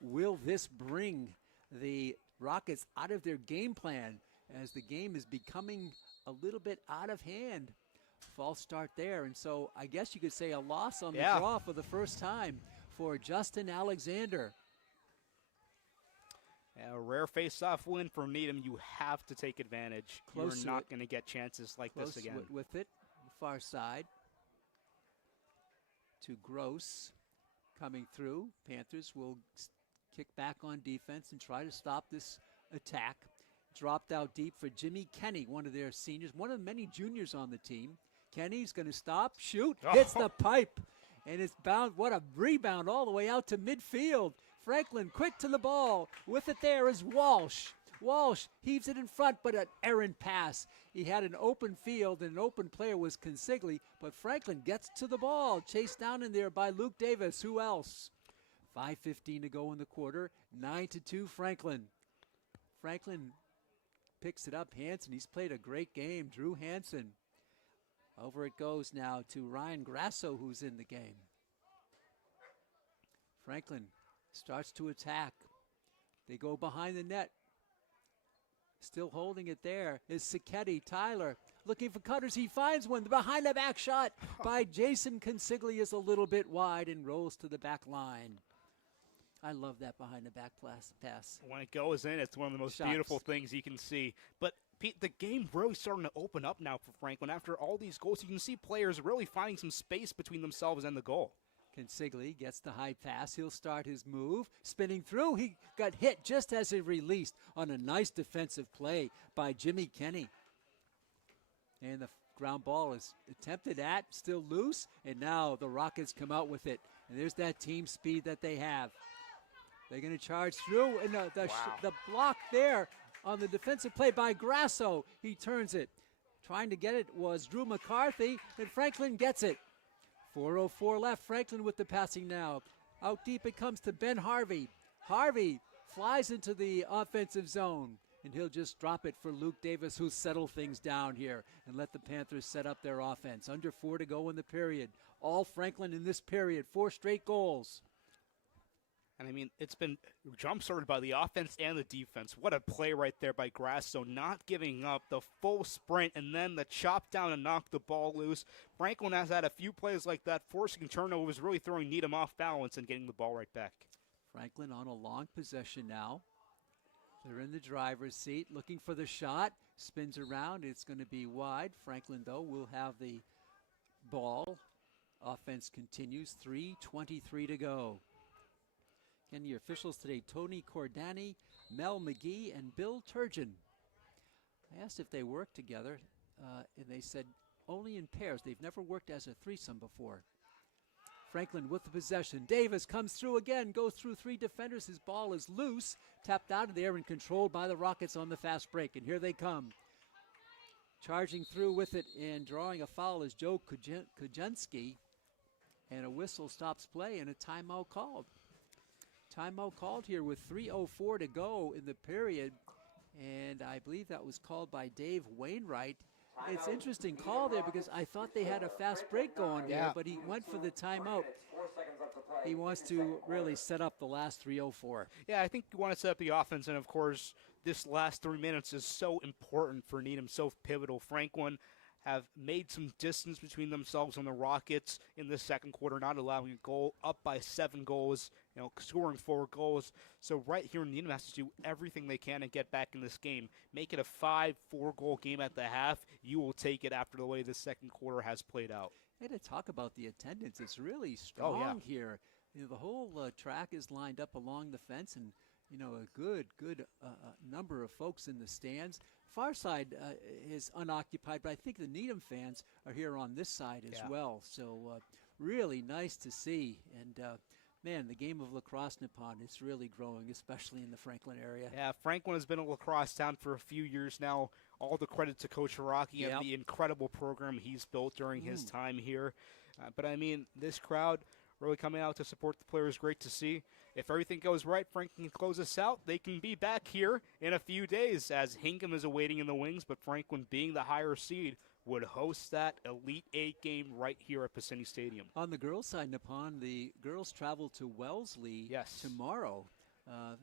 Will this bring the Rockets out of their game plan as the game is becoming a little bit out of hand? False start there, and so I guess you could say a loss on the draw for the first time for Justin Alexander. A rare face-off win for Needham. You have to take advantage. You're not going to get chances like this again. With it, far side to Gross coming through. Panthers will kick back on defense and try to stop this attack. Dropped out deep for Jimmy Kenny, one of their seniors, one of many juniors on the team. Kenny's going to stop, shoot, hits the pipe, and it's bound. What a rebound all the way out to midfield. Franklin quick to the ball. With it there is Walsh. Walsh heaves it in front, but an errant pass. He had an open field, and an open player was Consigli, but Franklin gets to the ball. Chased down in there by Luke Davis. Who else? 5:15 to go in the quarter. 9-2 Franklin. Franklin picks it up. Hansen, he's played a great game. Drew Hansen. Over it goes now to Ryan Grasso, who's in the game. Franklin starts to attack. They go behind the net. Still holding it there is Sacchetti. Tyler looking for cutters. He finds one. The behind the back shot by Jason Consigli is a little bit wide and rolls to the back line. I love that behind the back pass. When it goes in, it's one of the most beautiful things you can see. But Pete, the game really starting to open up now for Franklin. After all these goals, you can see players really finding some space between themselves and the goal. Consigli gets the high pass. He'll start his move. Spinning through. He got hit just as it released on a nice defensive play by Jimmy Kenny. And the ground ball is attempted at, still loose, and now the Rockets come out with it. And there's that team speed that they have. They're going to charge through, and the block there on the defensive play by Grasso. He turns it. Trying to get it was Drew McCarthy, and Franklin gets it. 4:04 left. Franklin with the passing now. Out deep it comes to Ben Harvey. Harvey flies into the offensive zone, and he'll just drop it for Luke Davis, who'll settle things down here and let the Panthers set up their offense. Under 4 to go in the period. All Franklin in this period. 4 straight goals. And I mean, it's been jump-started by the offense and the defense. What a play right there by Grasso, not giving up, the full sprint, and then the chop down and knock the ball loose. Franklin has had a few plays like that, forcing turnovers, really throwing Needham off balance and getting the ball right back. Franklin on a long possession now. They're in the driver's seat, looking for the shot. Spins around, it's going to be wide. Franklin, though, will have the ball. Offense continues, 3:23 to go. And the officials today, Tony Cordani, Mel McGee, and Bill Turgeon. I asked if they worked together, and they said only in pairs. They've never worked as a threesome before. Franklin with the possession. Davis comes through again, goes through 3 defenders. His ball is loose, tapped out of there and controlled by the Rockets on the fast break. And here they come. Charging through with it and drawing a foul is Joe Kujenski. And a whistle stops play and a timeout called. Timeout called here with 3:04 to go in the period, and I believe that was called by Dave Wainwright. It's an interesting call there because I thought they had a fast break going there, but he went for the timeout. He wants to really set up the last 3:04. Yeah, I think you want to set up the offense, and of course, this last 3 minutes is so important for Needham, so pivotal. Franklin have made some distance between themselves and the Rockets in the second quarter, not allowing a goal, up by 7 goals, scoring 4 goals. So right here, Needham has to do everything they can to get back in this game. Make it a 5-4 goal game at the half. You will take it after the way the second quarter has played out. And to talk about the attendance, it's really strong here. The whole track is lined up along the fence, and a good number of folks in the stands. Far side is unoccupied, but I think the Needham fans are here on this side as well. So really nice to see. And man, the game of lacrosse Nippon is really growing, especially in the Franklin area. Yeah, Franklin has been a lacrosse town for a few years now. All the credit to Coach Hiraki and the incredible program he's built during his time here. But I mean, this crowd really coming out to support the players, great to see. If everything goes right, Franklin can close us out. They can be back here in a few days as Hingham is awaiting in the wings, but Franklin, being the higher seed, would host that Elite 8 game right here at Pacini Stadium. On the girls' side, Nippon, the girls travel to Wellesley tomorrow.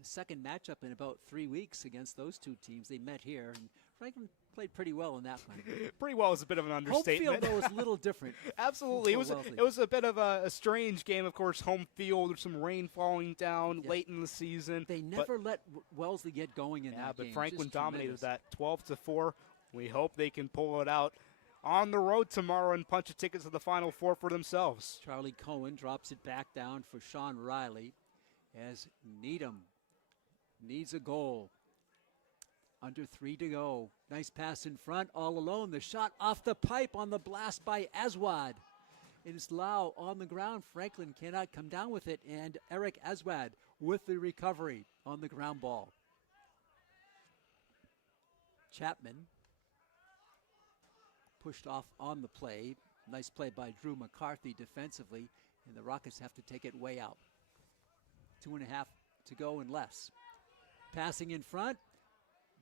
Second matchup in about 3 weeks against those two teams. They met here, and Franklin played pretty well in that one. Pretty well is a bit of an understatement. Home field, though, is a little different. Absolutely. It was a bit of a strange game, of course, home field. There's some rain falling down late in the season. They never let Wellesley get going in that game. Yeah, but Franklin dominated that 12-4. We hope they can pull it out on the road tomorrow and punch a ticket to the Final Four for themselves. Charlie Cohen drops it back down for Sean Riley as Needham needs a goal. Under 3 to go. Nice pass in front, all alone. The shot off the pipe on the blast by Aswad. It is Lau on the ground. Franklin cannot come down with it, and Eric Aswad with the recovery on the ground ball. Chapman pushed off on the play. Nice play by Drew McCarthy defensively, and the Rockets have to take it way out. 2.5 to go and less. Passing in front.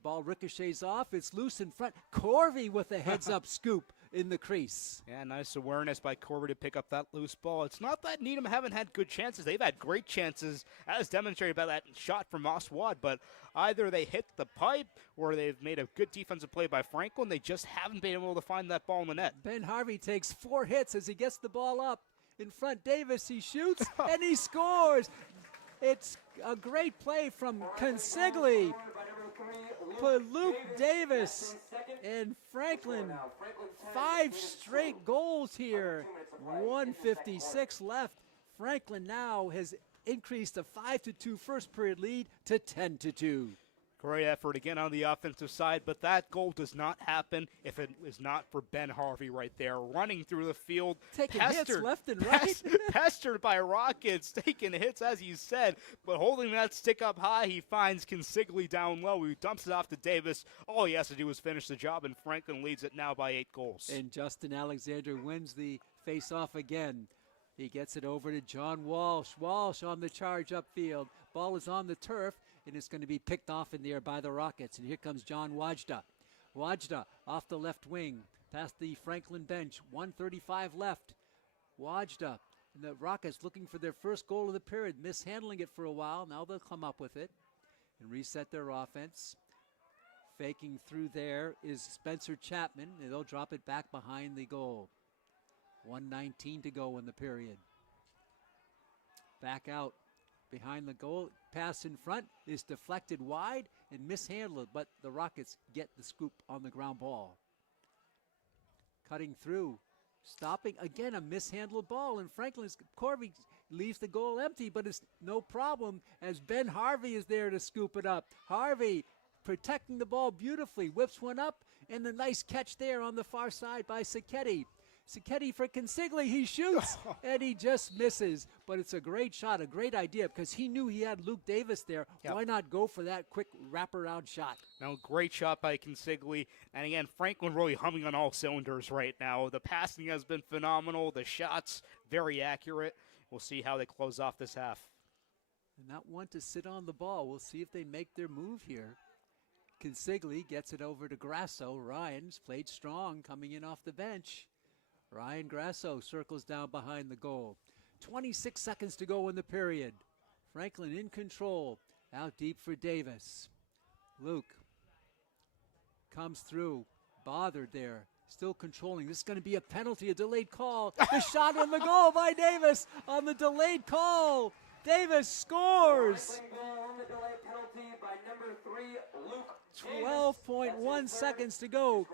Ball ricochets off. It's loose in front. Corvey with a heads-up scoop in the crease. Yeah, nice awareness by Corvey to pick up that loose ball. It's not that Needham haven't had good chances. They've had great chances, as demonstrated by that shot from Oswald, but either they hit the pipe or they've made a good defensive play by Franklin. They just haven't been able to find that ball in the net. Ben Harvey takes 4 hits as he gets the ball up. In front, Davis, he shoots, and he scores. It's a great play from Consigli for Luke Davis and Franklin. 5 straight goals here. 1:56 left. Franklin now has increased a 5-2 first period lead to 10-2. Great effort again on the offensive side, but that goal does not happen if it is not for Ben Harvey right there, running through the field. Taking hits left and right. Pestered by Rockets, taking hits, as you said, but holding that stick up high, he finds Consigli down low. He dumps it off to Davis. All he has to do is finish the job, and Franklin leads it now by 8 goals. And Justin Alexander wins the face-off again. He gets it over to John Walsh. Walsh on the charge upfield. Ball is on the turf, and it's going to be picked off in the air by the Rockets. And here comes John Wajda. Wajda off the left wing, past the Franklin bench. 1:35 left. Wajda and the Rockets looking for their first goal of the period, mishandling it for a while. Now they'll come up with it and reset their offense. Faking through there is Spencer Chapman, and they'll drop it back behind the goal. 1:19 to go in the period. Back out behind the goal. Pass in front is deflected wide and mishandled, but the Rockets get the scoop on the ground ball. Cutting through, stopping, again a mishandled ball, and Franklin's Corvey leaves the goal empty, but it's no problem as Ben Harvey is there to scoop it up. Harvey protecting the ball beautifully, whips one up, and the nice catch there on the far side by Sacchetti. Sacchetti for Consigli, he shoots, and he just misses. But it's a great shot, a great idea, because he knew he had Luke Davis there. Yep. Why not go for that quick wraparound shot? Now, great shot by Consigli. And again, Franklin really humming on all cylinders right now. The passing has been phenomenal. The shots, very accurate. We'll see how they close off this half. And not one to sit on the ball. We'll see if they make their move here. Consigli gets it over to Grasso. Ryan's played strong coming in off the bench. Ryan Grasso circles down behind the goal. 26 seconds to go in the period. Franklin in control. Out deep for Davis. Luke comes through. Bothered there. Still controlling. This is going to be a penalty, a delayed call. The shot on the goal by Davis on the delayed call. Davis scores. 12.1 seconds to go.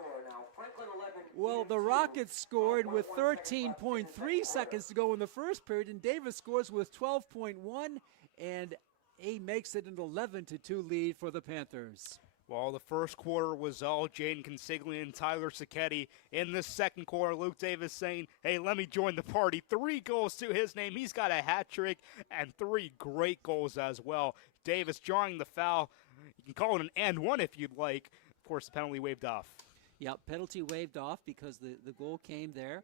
Well, the Rockets scored with 13.3 seconds to go in the first period, and Davis scores with 12.1, and he makes it an 11-2 lead for the Panthers. Well, the first quarter was all Jaden Consigli and Tyler Sacchetti. In the second quarter, Luke Davis saying, hey, let me join the party. 3 goals to his name. He's got a hat trick and 3 great goals as well. Davis drawing the foul. You can call it an and one if you'd like. Of course, the penalty waved off. Yeah, penalty waved off because the goal came there.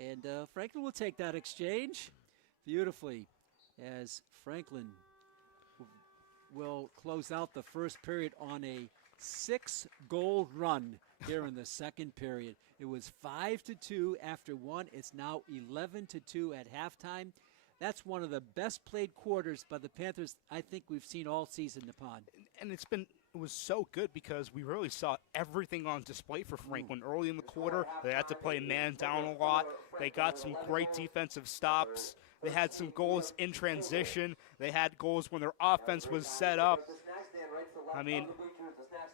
And Franklin will take that exchange beautifully as Franklin will close out the first period on a 6-goal run here in the second period. It was 5-2 after one. It's now 11-2 at halftime. That's one of the best played quarters by the Panthers I think we've seen all season, Nippon. And it was so good because we really saw everything on display for Franklin. Early in the quarter, they had to play man down a lot. They got some great defensive stops. They had some goals in transition. They had goals when their offense was set up. I mean,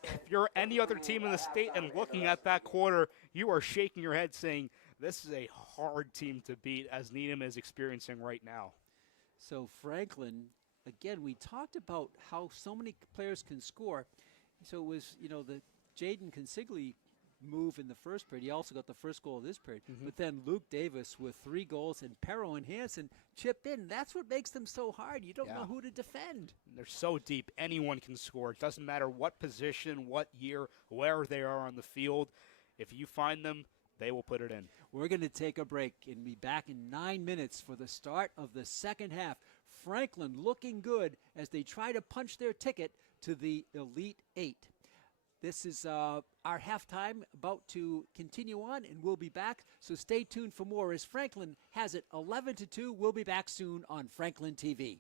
if you're any other team in the state and looking at that quarter, you are shaking your head saying, this is a hard team to beat, as Needham is experiencing right now. So Franklin, again, we talked about how so many players can score. So it was, the Jaden Consigli move in the first period. He also got the first goal of this period. But then Luke Davis with 3 goals and Perro and Hansen chip in. That's what makes them so hard. You don't know who to defend. They're so deep. Anyone can score. It doesn't matter what position, what year, where they are on the field. If you find them, they will put it in. We're going to take a break and be back in 9 minutes for the start of the second half. Franklin looking good as they try to punch their ticket to the Elite Eight. This is our halftime about to continue on, and we'll be back. So stay tuned for more as Franklin has it 11-2. We'll be back soon on Franklin TV.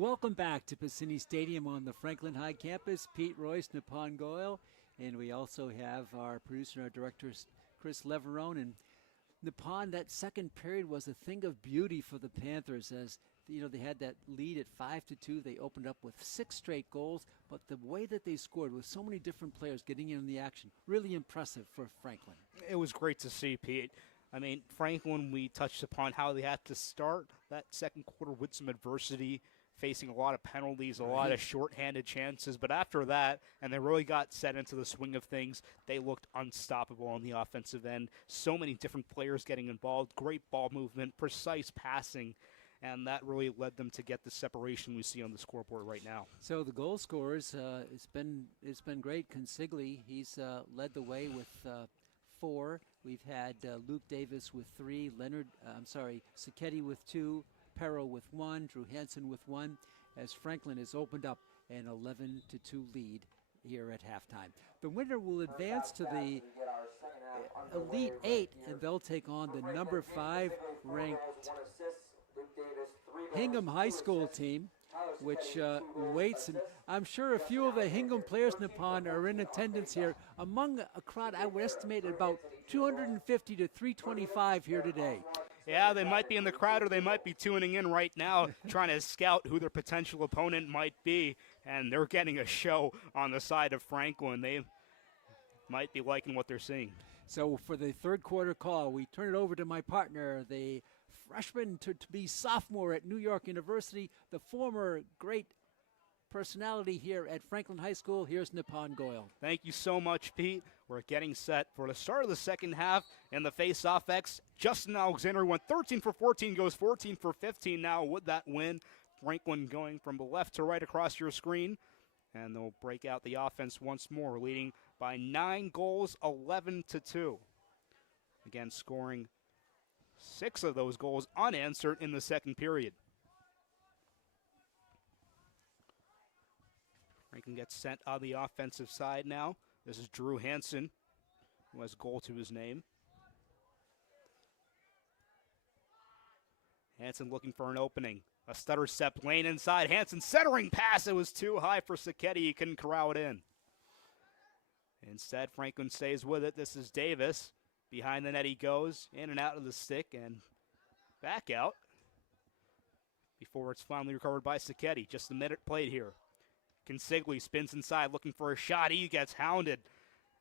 Welcome back to Piscini Stadium on the Franklin High campus. Pete Royce, Nippon Goyle, and we also have our producer and our director, Chris Leverone. And Nippon, that second period was a thing of beauty for the Panthers as they had that lead at 5-2. They opened up with 6 straight goals, but the way that they scored with so many different players getting in the action, really impressive for Franklin. It was great to see, Pete. I mean, Franklin, we touched upon how they had to start that second quarter with some adversity, facing a lot of penalties, a lot of shorthanded chances. But after that, and they really got set into the swing of things, they looked unstoppable on the offensive end. So many different players getting involved, great ball movement, precise passing, and that really led them to get the separation we see on the scoreboard right now. So the goal scorers, it's been great. Consigli, he's led the way with 4. We've had Luke Davis with 3, Sacchetti with 2, Perro with 1, Drew Hansen with 1, as Franklin has opened up an 11-2 lead here at halftime. The winner will advance to the Elite 8, and they'll take on the number 5 ranked Hingham High School team, which waits. And I'm sure a few of the Hingham players, Nippon, are in attendance here. Among a crowd, I would estimate about 250 to 325 here today. Yeah, they might be in the crowd or they might be tuning in right now trying to scout who their potential opponent might be, and they're getting a show on the side of Franklin. They might be liking what they're seeing. So for the third quarter call, we turn it over to my partner, the freshman to be sophomore at New York University, the former great personality here at Franklin High School. Here's Nippon Goyle. Thank you so much, Pete. We're getting set for the start of the second half in the face-off X. Justin Alexander went 13 for 14, goes 14 for 15 now with that win. Franklin going from the left to right across your screen, and they'll break out the offense once more, leading by 9 goals, 11-2. Again, scoring 6 of those goals unanswered in the second period. Franklin gets sent on the offensive side now. This is Drew Hansen, who has goal to his name. Hansen looking for an opening. A stutter step lane inside. Hansen centering pass. It was too high for Sacchetti. He couldn't corral it in. Instead, Franklin stays with it. This is Davis. Behind the net he goes. In and out of the stick and back out before it's finally recovered by Sacchetti. Just a minute played here. Consigli spins inside looking for a shot. He gets hounded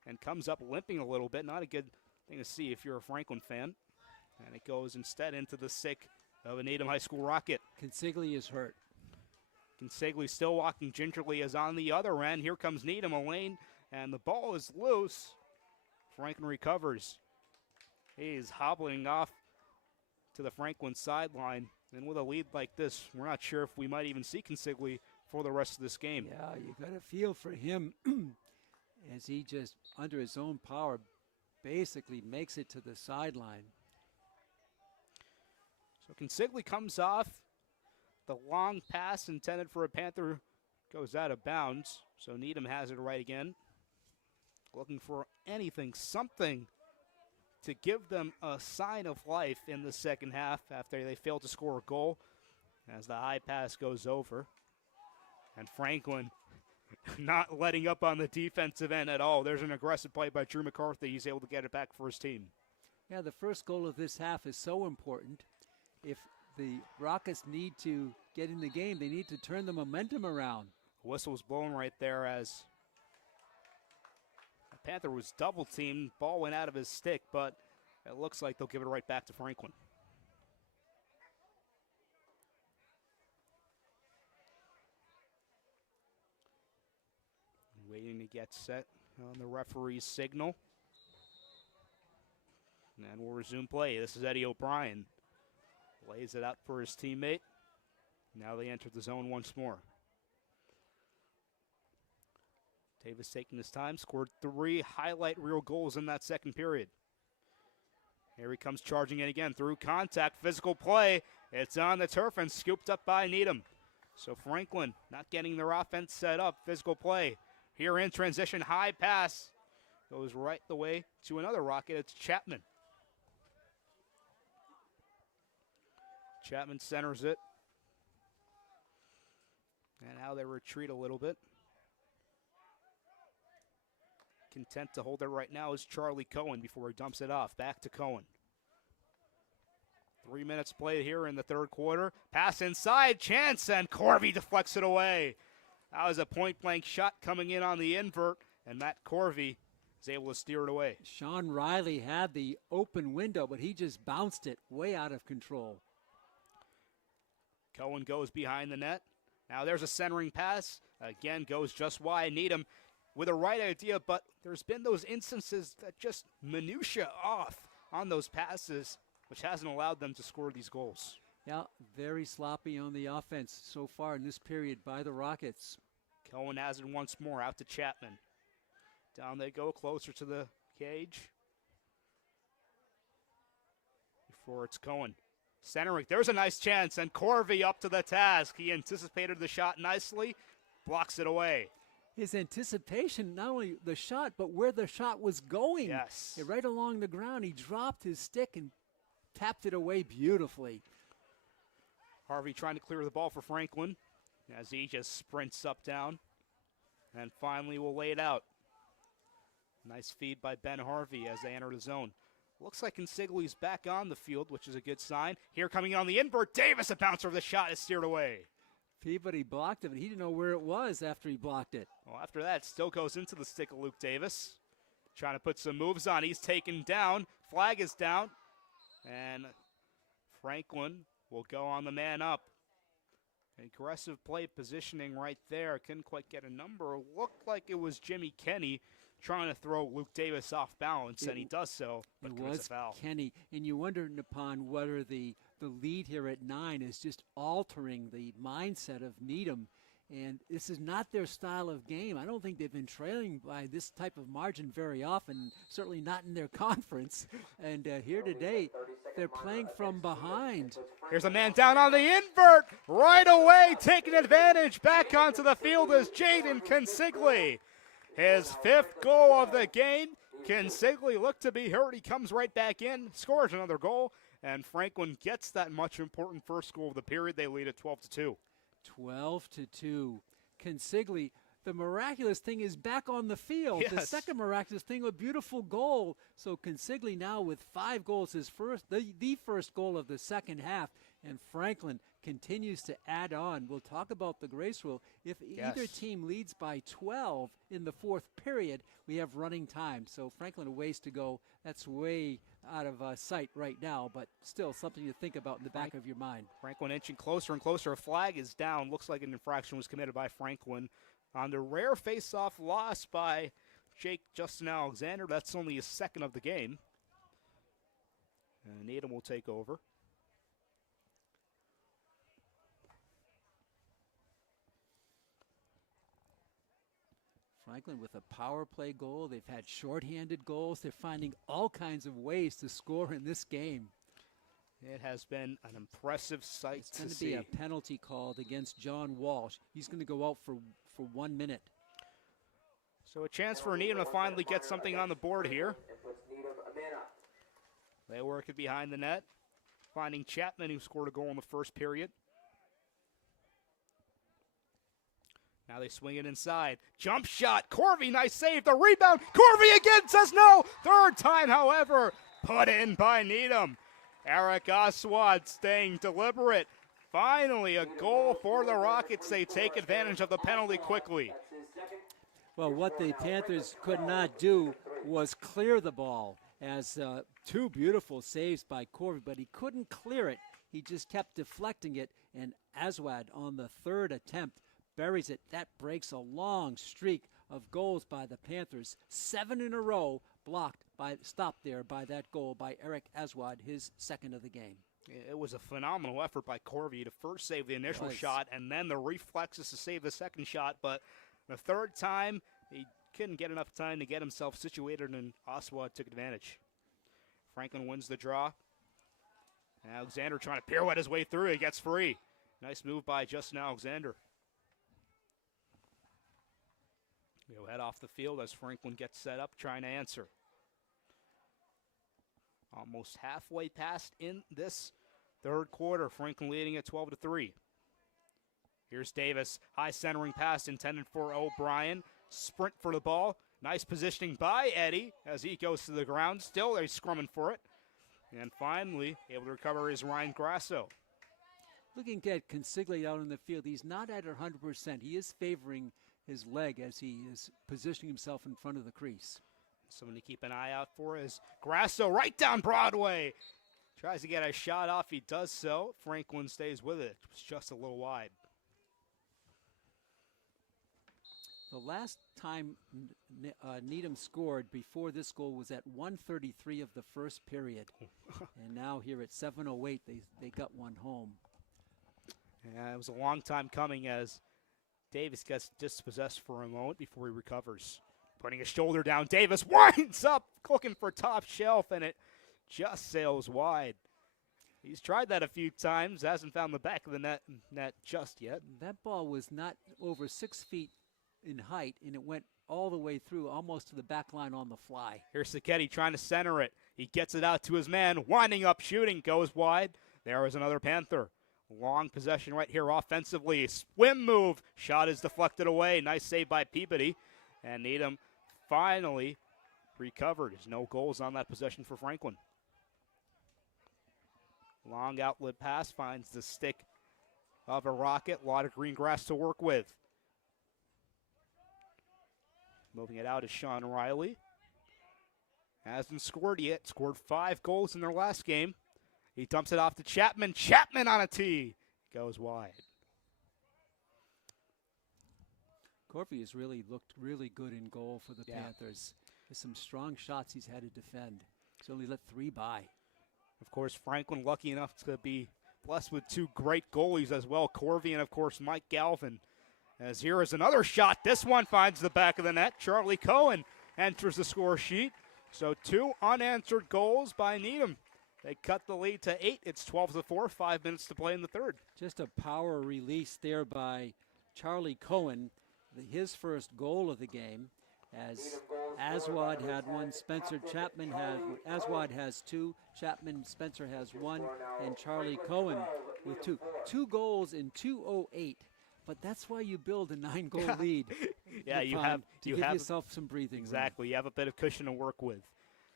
and comes up limping a little bit. Not a good thing to see if you're a Franklin fan. And it goes instead into the stick of a Needham High School Rocket. Consigli is hurt. Consigli still walking gingerly as on the other end. Here comes Needham, a lane, and the ball is loose. Franklin recovers. He is hobbling off to the Franklin sideline. And with a lead like this, we're not sure if we might even see Consigli for the rest of this game. Yeah, you got to feel for him as he just, under his own power, basically makes it to the sideline. So Consigli comes off. The long pass intended for a Panther goes out of bounds. So Needham has it right again. Looking for anything, something to give them a sign of life in the second half after they failed to score a goal as the high pass goes over. And Franklin not letting up on the defensive end at all. There's an aggressive play by Drew McCarthy. He's able to get it back for his team. Yeah, the first goal of this half is so important. If the Rockets need to get in the game, they need to turn the momentum around. Whistle was blown right there as the Panther was double teamed. Ball went out of his stick, but it looks like they'll give it right back to Franklin. Waiting to get set on the referee's signal. And we'll resume play. This is Eddie O'Brien. Lays it out for his teammate. Now they enter the zone once more. Davis taking his time, scored 3 highlight reel goals in that second period. Here he comes charging in again through contact, physical play. It's on the turf and scooped up by Needham. So Franklin not getting their offense set up, physical play. Here in transition, high pass. Goes right the way to another Rocket. It's Chapman. Chapman centers it. Now they retreat a little bit. Content to hold it right now is Charlie Cohen before he dumps it off. Back to Cohen. 3 minutes played here in the third quarter. Pass inside, chance, and Corvey deflects it away. That was a point-blank shot coming in on the invert, and Matt Corvey is able to steer it away. Sean Riley had the open window, but he just bounced it way out of control. Cohen goes behind the net. Now there's a centering pass. Again, goes just wide. Needham with a right idea, but there's been those instances that just minutia off on those passes, which hasn't allowed them to score these goals. Yeah, very sloppy on the offense so far in this period by the Rockets. Cohen has it once more, out to Chapman. Down they go, closer to the cage. Before it's Cohen. Centering, there's a nice chance, and Corvey up to the task. He anticipated the shot nicely, blocks it away. His anticipation, not only the shot, but where the shot was going. Yes. Right along the ground, he dropped his stick and tapped it away beautifully. Harvey trying to clear the ball for Franklin as he just sprints up down and finally will lay it out. Nice feed by Ben Harvey as they enter the zone. Looks like Consigli's back on the field, which is a good sign. Here coming on the invert, Davis, a bouncer of the shot is steered away. Peabody blocked it, but he didn't know where it was after he blocked it. Well, after that, still goes into the stick of Luke Davis. Trying to put some moves on. He's taken down. Flag is down. And Franklin will go on the man up. Aggressive play positioning right there. Couldn't quite get a number. Looked like it was Jimmy Kenny trying to throw Luke Davis off balance, and he does so, but it commits was a foul. Kenny, and you wonder upon whether the lead here at 9 is just altering the mindset of Needham. And this is not their style of game. I don't think they've been trailing by this type of margin very often, certainly not in their conference. And here today, they're playing from behind. Here's a man down on the invert. Right away, taking advantage. Back onto the field is Jaden Consigli. His 5th goal of the game. Consigli looked to be hurt. He comes right back in, scores another goal, and Franklin gets that much important first goal of the period. They lead at 12-2. 12-2. Consigli, the miraculous thing is back on the field. Yes. The second miraculous thing, a beautiful goal. So Consigli now with 5 goals, his first, the first goal of the second half, and Franklin continues to add on. We'll talk about the grace rule. If either team leads by 12 in the 4th period, we have running time. So Franklin a ways to go. That's way out of sight right now, but still something to think about in the back of your mind. Franklin inching closer and closer. A flag is down. Looks like an infraction was committed by Franklin on the rare face-off loss by Justin Alexander. That's only his 2nd of the game. And Needham will take over. Franklin with a power play goal. They've had shorthanded goals. They're finding all kinds of ways to score in this game. It has been an impressive sight to see. It's going to be a penalty called against John Walsh. He's going to go out for 1 minute. So a chance for Needham to finally get something on the board here. They work it behind the net, finding Chapman, who scored a goal in the first period. Now they swing it inside. Jump shot. Corvey, nice save. The rebound. Corvey again says no. 3rd time, however, put in by Needham. Eric Oswald staying deliberate. Finally, a goal for the Rockets. They take advantage of the penalty quickly. Well, what the Panthers could not do was clear the ball, as 2 beautiful saves by Corvey, but he couldn't clear it. He just kept deflecting it, and Aswad on the 3rd attempt buries it. That breaks a long streak of goals by the Panthers. 7 in a row stopped there by that goal by Eric Aswad, his 2nd of the game. It was a phenomenal effort by Corvey to first save the initial shot and then the reflexes to save the 2nd shot. But the 3rd time, he couldn't get enough time to get himself situated, and Oswald took advantage. Franklin wins the draw. Alexander trying to pirouette his way through. He gets free. Nice move by Justin Alexander. He'll head off the field as Franklin gets set up, trying to answer. Almost halfway past in this 3rd quarter. Franklin leading at 12-3. Here's Davis. High centering pass intended for O'Brien. Sprint for the ball. Nice positioning by Eddie as he goes to the ground. Still, they're scrumming for it. And finally, able to recover is Ryan Grasso. Looking at Consigli out in the field, he's not at 100%. He is favoring his leg as he is positioning himself in front of the crease. Something to keep an eye out for is Grasso right down Broadway. Tries to get a shot off. He does so. Franklin stays with it. It's just a little wide. The last time Needham scored before this goal was at 1:33 of the first period. And now here at 7:08, they got one home. Yeah, it was a long time coming as Davis gets dispossessed for a moment before he recovers. Putting his shoulder down, Davis winds up looking for top shelf, and it just sails wide. He's tried that a few times, hasn't found the back of the net just yet. That ball was not over 6 feet in height, and it went all the way through, almost to the back line on the fly. Here's Sacchetti trying to center it. He gets it out to his man, winding up, shooting, goes wide. There is another Panther. Long possession right here offensively. Swim move. Shot is deflected away. Nice save by Peabody. And Needham finally recovered. There's no goals on that possession for Franklin. Long outlet pass finds the stick of a Rocket. A lot of green grass to work with. Moving it out is Sean Riley. Hasn't scored yet. Scored 5 goals in their last game. He dumps it off to Chapman. Chapman on a tee. Goes wide. Corby has really looked really good in goal for the Panthers. There's some strong shots he's had to defend. He's only let 3 by. Of course, Franklin lucky enough to be blessed with 2 great goalies as well. Corvey and, of course, Mike Galvin. As here is another shot. This one finds the back of the net. Charlie Cohen enters the score sheet. So 2 unanswered goals by Needham. They cut the lead to 8. It's 12-4, 5 minutes to play in the third. Just a power release there by Charlie Cohen, his first goal of the game. As Aswad had 1, Spencer Chapman had, Aswad has 2, Chapman Spencer has 1, and Charlie Cohen with 2. 2 goals in 2:08. But that's why you build a 9-goal lead. Yeah, you have to give yourself some breathing room. Exactly, you have a bit of cushion to work with.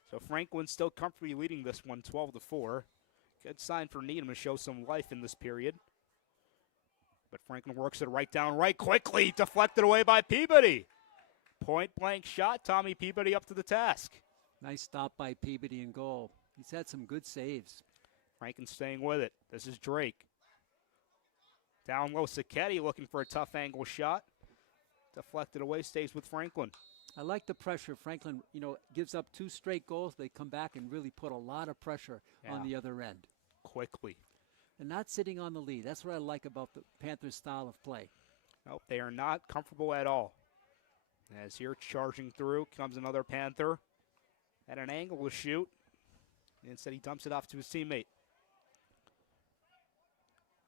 So Franklin still comfortably leading this one, 12-4. Good sign for Needham to show some life in this period. But Franklin works it right down right quickly, deflected away by Peabody. Point-blank shot, Tommy Peabody up to the task. Nice stop by Peabody in goal. He's had some good saves. Franklin staying with it. This is Drake. Down low, Sacchetti looking for a tough angle shot. Deflected away, stays with Franklin. I like the pressure. Franklin, gives up 2 straight goals. They come back and really put a lot of pressure on the other end. Quickly. And not sitting on the lead. That's what I like about the Panthers' style of play. Nope, they are not comfortable at all. As here charging through comes another Panther. At an angle to shoot. Instead he dumps it off to his teammate.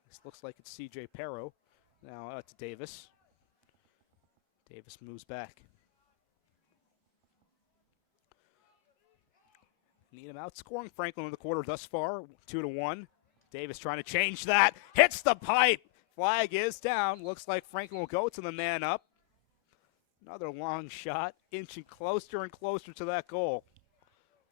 This looks like it's C.J. Perro. Now out to Davis. Davis moves back. Needham outscoring Franklin in the quarter thus far, 2-1. Davis trying to change that. Hits the pipe. Flag is down. Looks like Franklin will go to the man up. Another long shot, inching closer and closer to that goal.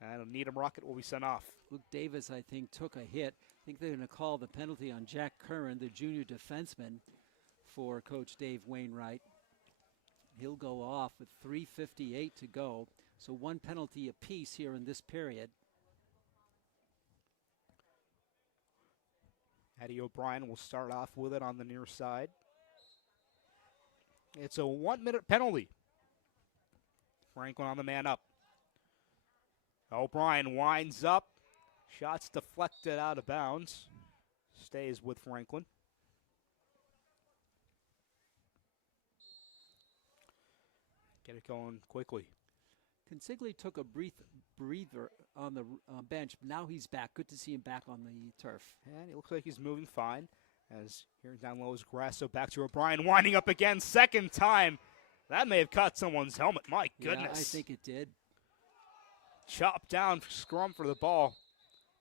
And a Needham Rocket will be sent off. Luke Davis, I think, took a hit. I think they're going to call the penalty on Jack Curran, the junior defenseman, for Coach Dave Wainwright. He'll go off with 3:58 to go. So 1 penalty apiece here in this period. Eddie O'Brien will start off with it on the near side. It's a 1-minute penalty. Franklin on the man up. O'Brien winds up. Shots deflected out of bounds. Stays with Franklin. Get it going quickly. Consigli took a breather on the bench. Now he's back. Good to see him back on the turf. And it looks like he's moving fine. As here down low is Grasso. Back to O'Brien. Winding up again. Second time. That may have caught someone's helmet. My goodness. Yeah, I think it did. Chopped down, scrum for the ball.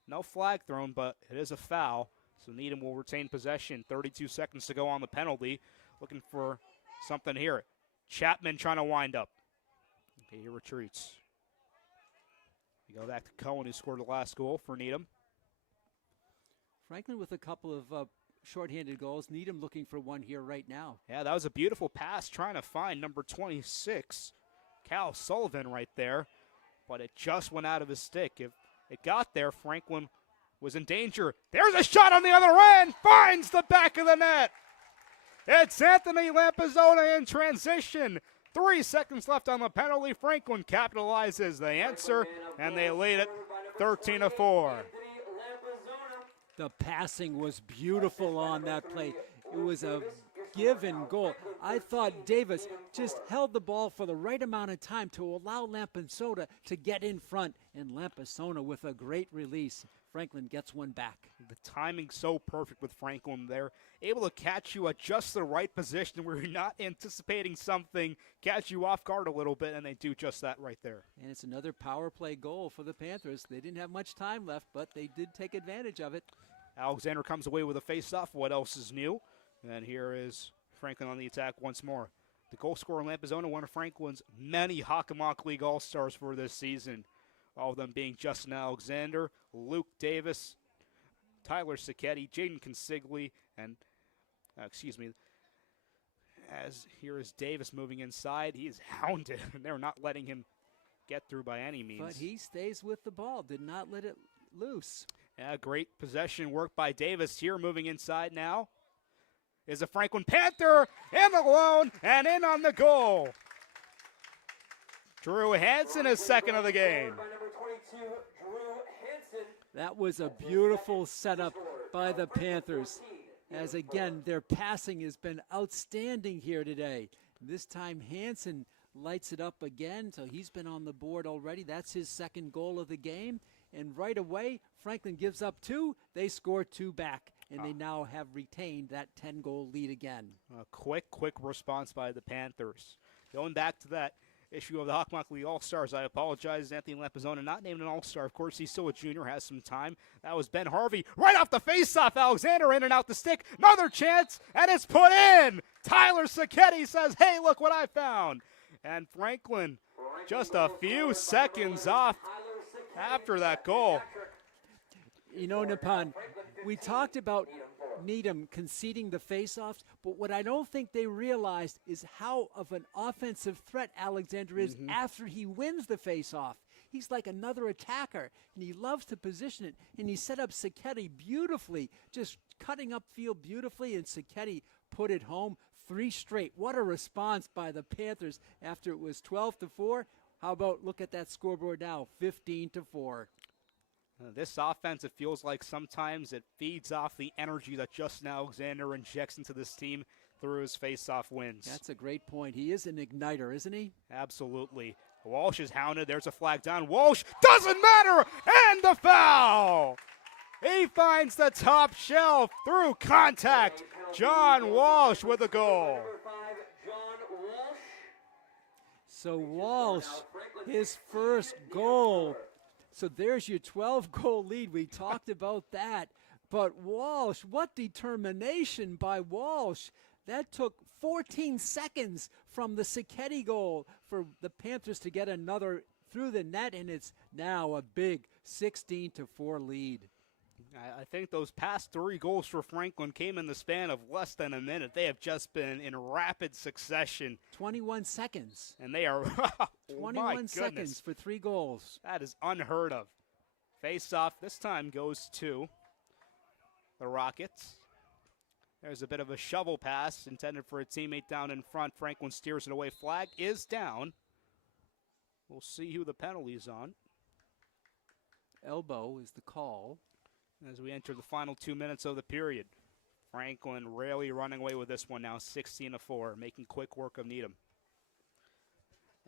No flag thrown, but it is a foul. So Needham will retain possession. 32 seconds to go on the penalty. Looking for something here. Chapman trying to wind up. Okay, he retreats. We go back to Cohen, who scored the last goal for Needham. Franklin with a couple of shorthanded goals. Needham looking for one here right now. Yeah, that was a beautiful pass trying to find number 26, Cal Sullivan right there. But it just went out of his stick. If it got there, Franklin was in danger. There's a shot on the other end. Finds the back of the net. It's Anthony Lampazona in transition. 3 seconds left on the penalty. Franklin capitalizes the answer, and they lead it 13-4. The passing was beautiful on that play. It was a given goal. I thought Davis just held the ball for the right amount of time to allow Lampasona to get in front, and Lampasona with a great release. Franklin gets one back. The timing's so perfect with Franklin. They're able to catch you at just the right position where you're not anticipating something, catch you off guard a little bit, and they do just that right there. And it's another power play goal for the Panthers. They didn't have much time left, but they did take advantage of it. Alexander comes away with a face-off. What else is new? And here is Franklin on the attack once more. The goal scorer, Lampazona, one of Franklin's many Hockomock League All-Stars for this season. All of them being Justin Alexander, Luke Davis, Tyler Sacchetti, Jaden Consigli, and, as here is Davis moving inside. He is hounded, and they're not letting him get through by any means. But he stays with the ball, did not let it loose. Yeah, great possession work by Davis here, moving inside now. Is a Franklin Panther in alone and in on the goal. Drew Hansen is second of the game. That was a beautiful setup by the Panthers. As again, their passing has been outstanding here today. This time Hansen lights it up again, so he's been on the board already. That's his second goal of the game. And right away, Franklin gives up 2. They score 2 back, and they now have retained that 10-goal lead again. A quick response by the Panthers. Going back to that issue of the Hockomock League All-Stars, I apologize. Anthony Lampazona not named an All-Star. Of course, he's still a junior, has some time. That was Ben Harvey. Right off the face-off, Alexander in and out the stick. Another chance, and it's put in. Tyler Sacchetti says, hey, look what I found. And Franklin just a few seconds off after that goal. You know, Nippon, we talked about Needham conceding the faceoffs, but what I don't think they realized is how of an offensive threat Alexander is after he wins the faceoff. He's like another attacker, and he loves to position it, and he set up Sacchetti beautifully, just cutting upfield beautifully, and Sacchetti put it home 3 straight. What a response by the Panthers after it was 12-4. How about look at that scoreboard now, 15-4. This offense, it feels like sometimes it feeds off the energy that Justin Alexander injects into this team through his face-off wins. That's a great point. He is an igniter, isn't he? Absolutely. Walsh is hounded. There's a flag down. Walsh doesn't matter, and the foul. He finds the top shelf through contact. John Walsh with a goal. So Walsh, his first goal. So there's your 12-goal lead. We talked about that. But Walsh, what determination by Walsh. That took 14 seconds from the Sacchetti goal for the Panthers to get another through the net, and it's now a big 16-4 lead. I think those past 3 goals for Franklin came in the span of less than a minute. They have just been in rapid succession. 21 seconds. And they are 21 seconds for 3 goals. That is unheard of. Face-off this time goes to the Rockets. There's a bit of a shovel pass intended for a teammate down in front. Franklin steers it away. Flag is down. We'll see who the penalty is on. Elbow is the call. As we enter the final 2 minutes of the period. Franklin rarely running away with this one now, 16-4, making quick work of Needham.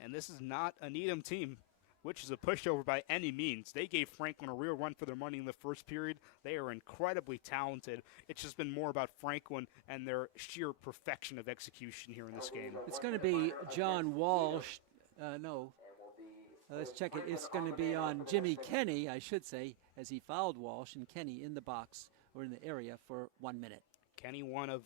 And this is not a Needham team, which is a pushover by any means. They gave Franklin a real run for their money in the first period. They are incredibly talented. It's just been more about Franklin and their sheer perfection of execution here in this game. It's going to be John Walsh. Let's check it. It's going to be on Jimmy Kenny, I should say, as he fouled Walsh, and Kenny in the box or in the area for 1 minute. Kenny, one of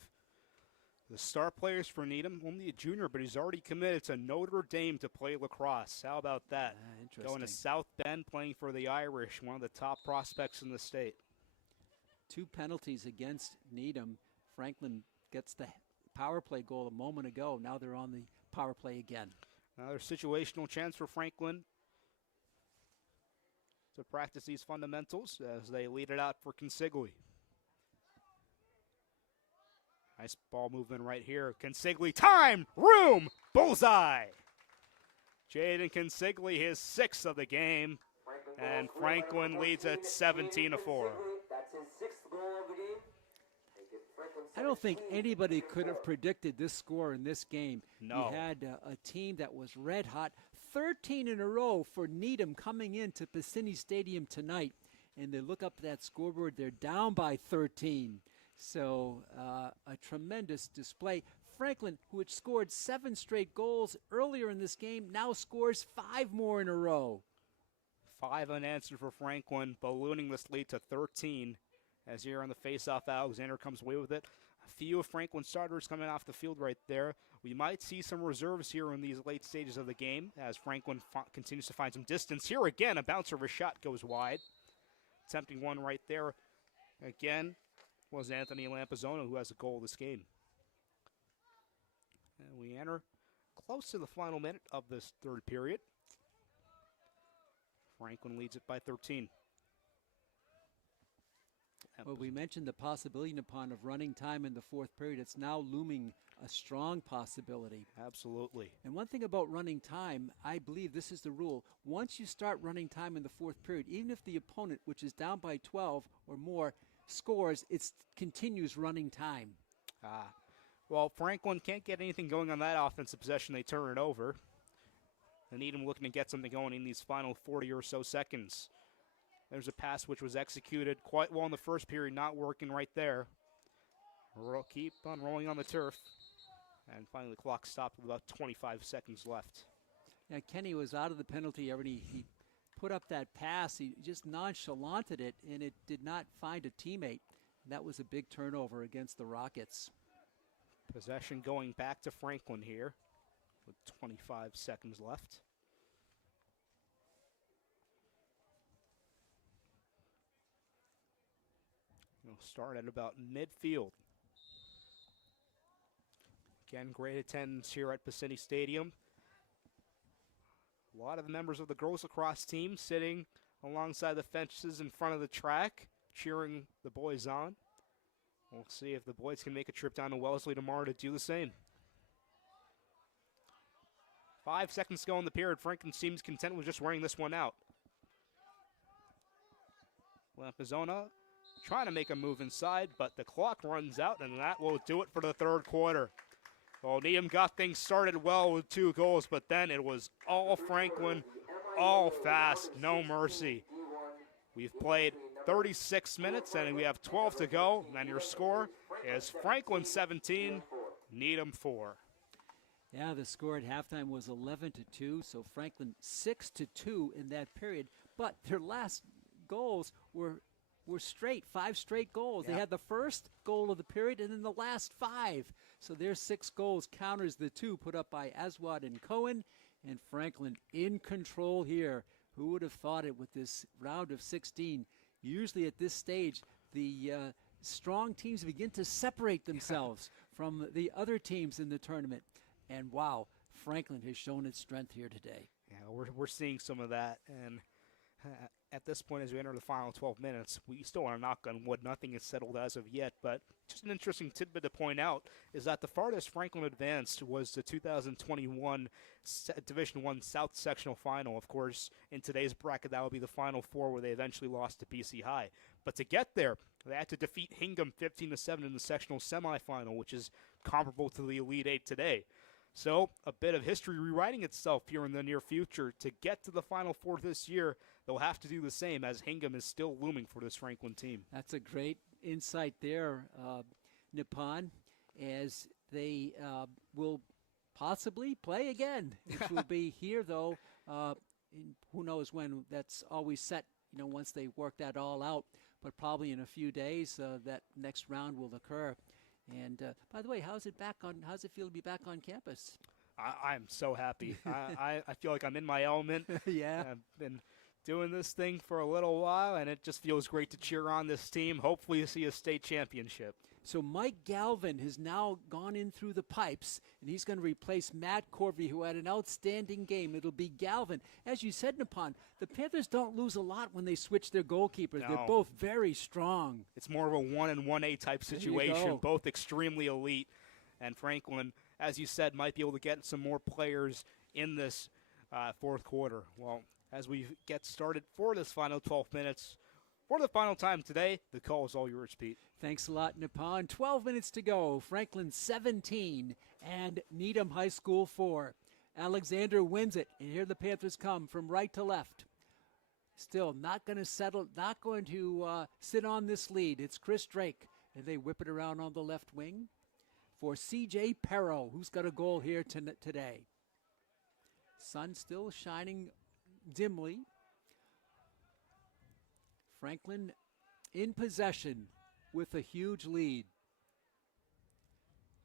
the star players for Needham, only a junior, but he's already committed to Notre Dame to play lacrosse. How about that? Interesting. Going to South Bend, playing for the Irish, one of the top prospects in the state. 2 penalties against Needham. Franklin gets the power play goal a moment ago. Now they're on the power play again. Another situational chance for Franklin to practice these fundamentals as they lead it out for Consigli. Nice ball movement right here. Consigli, time, room, bullseye. Jaden Consigli, his 6th of the game, and Franklin leads at 17-4. That's his 6th goal of the game. I don't think anybody could have predicted this score in this game. No. You had a team that was red hot, 13 in a row for Needham coming into Piscini Stadium tonight, and they look up at that scoreboard, they're down by 13. So a tremendous display. Franklin, who had scored 7 straight goals earlier in this game, now scores 5 more in a row. 5 unanswered for Franklin, ballooning this lead to 13. As here on the face-off, Alexander comes away with it. A few of Franklin's starters coming off the field right there. We might see some reserves here in these late stages of the game as Franklin continues to find some distance. Here again, a bouncer of a shot goes wide. Attempting one right there. Again, was Anthony Lampazona, who has a goal this game. And we enter close to the final minute of this third period. Franklin leads it by 13. Well, we mentioned the possibility upon of running time in the fourth period. It's now looming a strong possibility. Absolutely. And one thing about running time, I believe this is the rule. Once you start running time in the fourth period, even if the opponent, which is down by 12 or more, scores, it continues running time. Well, Franklin can't get anything going on that offensive possession. They turn it over. They need him looking to get something going in these final 40 or so seconds. There's a pass which was executed quite well in the first period, not working right there. Keep on rolling on the turf. And finally the clock stopped with about 25 seconds left. Yeah, Kenny was out of the penalty area. He put up that pass. He just nonchalanted it, and it did not find a teammate. And that was a big turnover against the Rockets. Possession going back to Franklin here with 25 seconds left. We'll start at about midfield. Again, great attendance here at Piscini Stadium. A lot of the members of the girls lacrosse team sitting alongside the fences in front of the track, cheering the boys on. We'll see if the boys can make a trip down to Wellesley tomorrow to do the same. 5 seconds to go in the period. Franklin seems content with just running this one out. Lampazona trying to make a move inside, but the clock runs out, and that will do it for the third quarter. Well, Needham got things started well with 2 goals, but then it was all Franklin, all fast, no mercy. We've played 36 minutes, and we have 12 to go, and your score is Franklin 17, Needham 4. Yeah, the score at halftime was 11-2, so Franklin 6-2 in that period, but their last goals were straight, 5 straight goals. Yeah. They had the first goal of the period and then the last 5. So their 6 goals counters the 2 put up by Aswad and Cohen, and Franklin in control here. Who would have thought it with this round of 16? Usually at this stage, the strong teams begin to separate themselves from the other teams in the tournament. And wow, Franklin has shown its strength here today. Yeah, we're seeing some of that, and at this point, as we enter the final 12 minutes, we still want to knock on wood. Nothing is settled as of yet, but just an interesting tidbit to point out is that the farthest Franklin advanced was the 2021 Division I South Sectional Final. Of course, in today's bracket, that would be the Final Four where they eventually lost to BC High. But to get there, they had to defeat Hingham 15-7 in the sectional semifinal, which is comparable to the Elite Eight today. So a bit of history rewriting itself here in the near future. To get to the Final Four this year, they'll have to do the same, as Hingham is still looming for this Franklin team. That's a great insight there, Nippon, as they will possibly play again, which will be here, though, who knows when. That's always set, once they work that all out. but probably in a few days that next round will occur. And by the way, how's it feel to be back on campus? I'm so happy. I feel like I'm in my element. Yeah. I've been doing this thing for a little while, and it just feels great to cheer on this team. Hopefully, to see a state championship. So Mike Galvin has now gone in through the pipes, and he's going to replace Matt Corby, who had an outstanding game. It'll be Galvin. As you said, Nippon, the Panthers don't lose a lot when they switch their goalkeepers. No. They're both very strong. It's more of a 1 and 1A type There you situation, go. both extremely elite. And Franklin, as you said, might be able to get some more players in this fourth quarter. Well, as we get started for this final 12 minutes, for the final time today, the call is all yours, Pete. Thanks a lot, Nippon. 12 minutes to go. Franklin 17 and Needham High School 4. Alexander wins it, and here the Panthers come from right to left. Still not going to settle, not going to sit on this lead. It's Chris Drake, and they whip it around on the left wing for C.J. Perro, who's got a goal here today. Sun still shining dimly. Franklin in possession with a huge lead.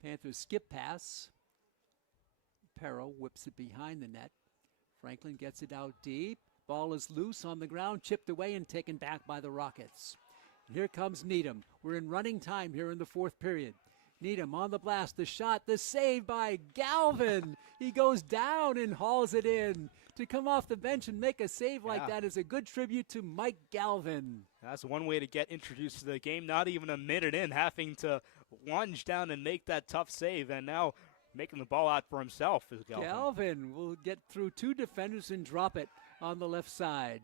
Panthers skip pass. Perro whips it behind the net. Franklin gets it out deep. Ball is loose on the ground, chipped away and taken back by the Rockets. Here comes Needham. We're in running time here in the fourth period. Needham on the blast, the shot, the save by Galvin. He goes down and hauls it in. To come off the bench and make a save like that is a good tribute to Mike Galvin. That's one way to get introduced to the game, not even a minute in, having to lunge down and make that tough save, and now making the ball out for himself is Galvin. Galvin will get through two defenders and drop it on the left side.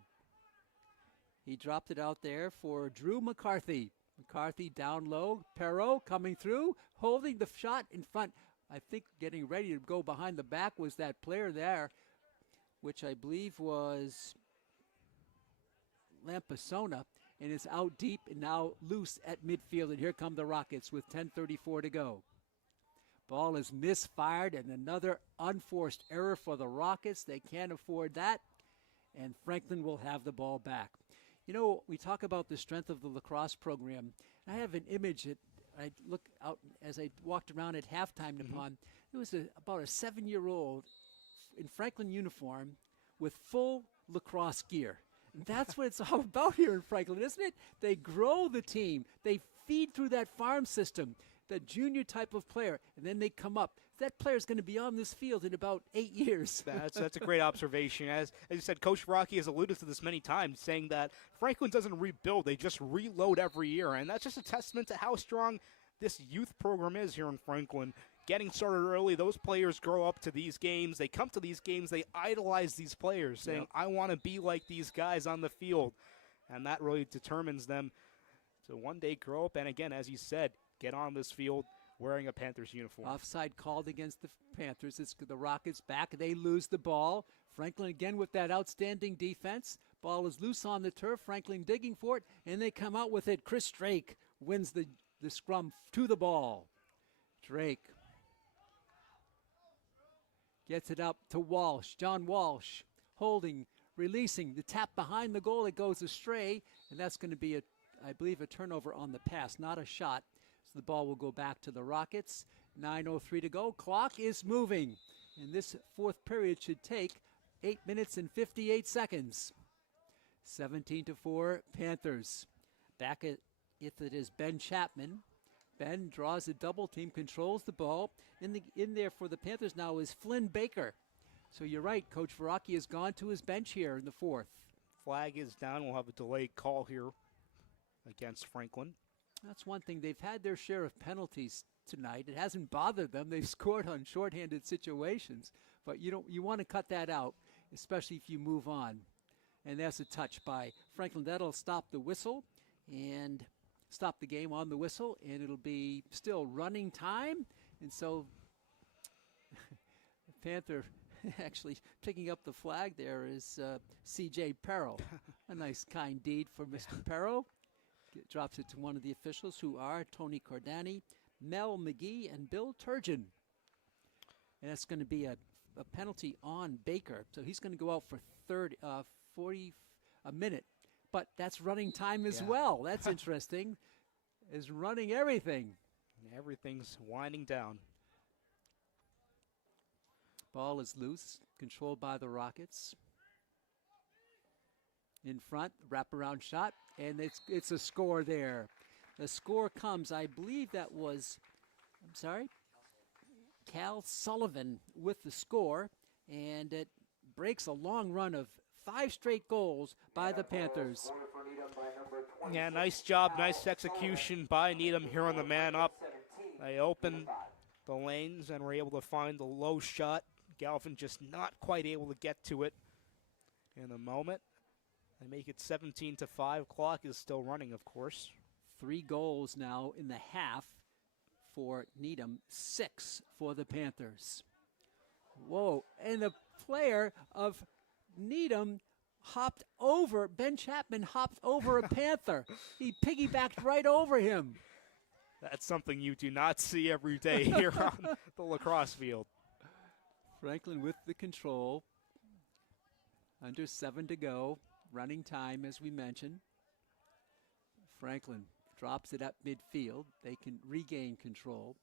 He dropped it out there for Drew McCarthy. McCarthy down low. Perro coming through, holding the shot in front. I think getting ready to go behind the back was that player there, which I believe was Lampasona, and is out deep and now loose at midfield. And here come the Rockets with 10:34 to go. Ball is misfired, and another unforced error for the Rockets. They can't afford that, and Franklin will have the ball back. You know, we talk about the strength of the lacrosse program. I have an image that I look out as I walked around at halftime, Nippon. It was about a 7-year-old in Franklin uniform with full lacrosse gear. And that's what it's all about here in Franklin, isn't it? They grow the team. They feed through that farm system, that junior type of player, and then they come up. That player is going to be on this field in about 8 years. That's a great observation. As you said, Coach Rocky has alluded to this many times, saying that Franklin doesn't rebuild. They just reload every year. And that's just a testament to how strong this youth program is here in Franklin. Getting started early, those players grow up to these games. They come to these games. They idolize these players, saying, I want to be like these guys on the field. And that really determines them to one day grow up and, again, as you said, get on this field wearing a Panthers uniform. Offside called against the Panthers. It's the Rockets back. They lose the ball. Franklin again with that outstanding defense. Ball is loose on the turf. Franklin digging for it, and they come out with it. Chris Drake wins the scrum to the ball. Drake gets it up to Walsh. John Walsh holding, releasing. The tap behind the goal. It goes astray, and that's going to be, I believe, a turnover on the pass, not a shot. So the ball will go back to the Rockets. 9:03 to go. Clock is moving. And this fourth period should take 8 minutes and 58 seconds. 17-4 Panthers. Back at it is Ben Chapman. Ben draws a double team, controls the ball. In there for the Panthers now is Flynn Baker. So you're right, Coach Veracchi has gone to his bench here in the fourth. Flag is down. We'll have a delayed call here against Franklin. That's one thing. They've had their share of penalties tonight. It hasn't bothered them. They've scored on shorthanded situations. But you want to cut that out, especially if you move on. And that's a touch by Franklin. That'll stop the whistle and stop the game on the whistle. And it'll be still running time. And so Panther actually picking up the flag there is C.J. Perro. A nice, kind deed for Mr. Perro. Drops it to one of the officials, who are Tony Cordani, Mel McGee, and Bill Turgeon. And that's going to be a penalty on Baker. So he's going to go out for a minute. but that's running time as Yeah. well. That's interesting. Is running everything. Everything's winding down. Ball is loose, controlled by the Rockets. In front, wraparound shot, and it's a score there. The score comes, I believe that was, Cal Sullivan with the score, and it breaks a long run of 5 straight goals by the Panthers. Yeah, nice job, nice execution by Needham here on the man up. They opened the lanes and were able to find the low shot. Galvin just not quite able to get to it in the moment. They make it 17-5. Clock is still running, of course. 3 goals now in the half for Needham, 6 for the Panthers. Whoa, and the player of Needham Ben Chapman hopped over a Panther. He piggybacked right over him. That's something you do not see every day here on the lacrosse field. Franklin with the control. Under 7 to go. Running time, as we mentioned. Franklin drops it up midfield. They can regain control.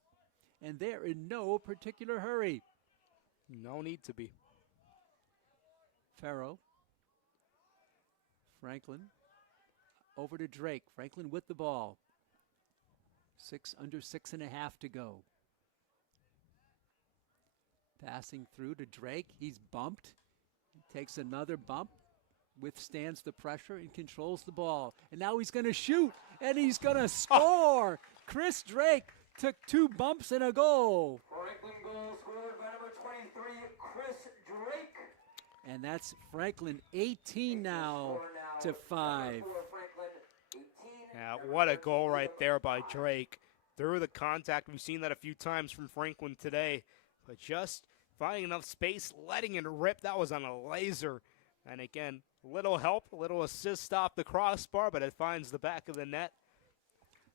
And they're in no particular hurry. No need to be. Farrow. Franklin. Over to Drake. Franklin with the ball. Under 6.5 to go. Passing through to Drake. He's bumped. He takes another bump. Withstands the pressure and controls the ball. And now he's going to shoot, and he's going to score. Chris Drake took 2 bumps and a goal. Franklin goal scored by number 23, Chris Drake. And that's Franklin 18 now to 5. Yeah, what a goal right there by Drake. Through the contact, we've seen that a few times from Franklin today. But just finding enough space, letting it rip, that was on a laser. And again, little help, a little assist off the crossbar, but it finds the back of the net.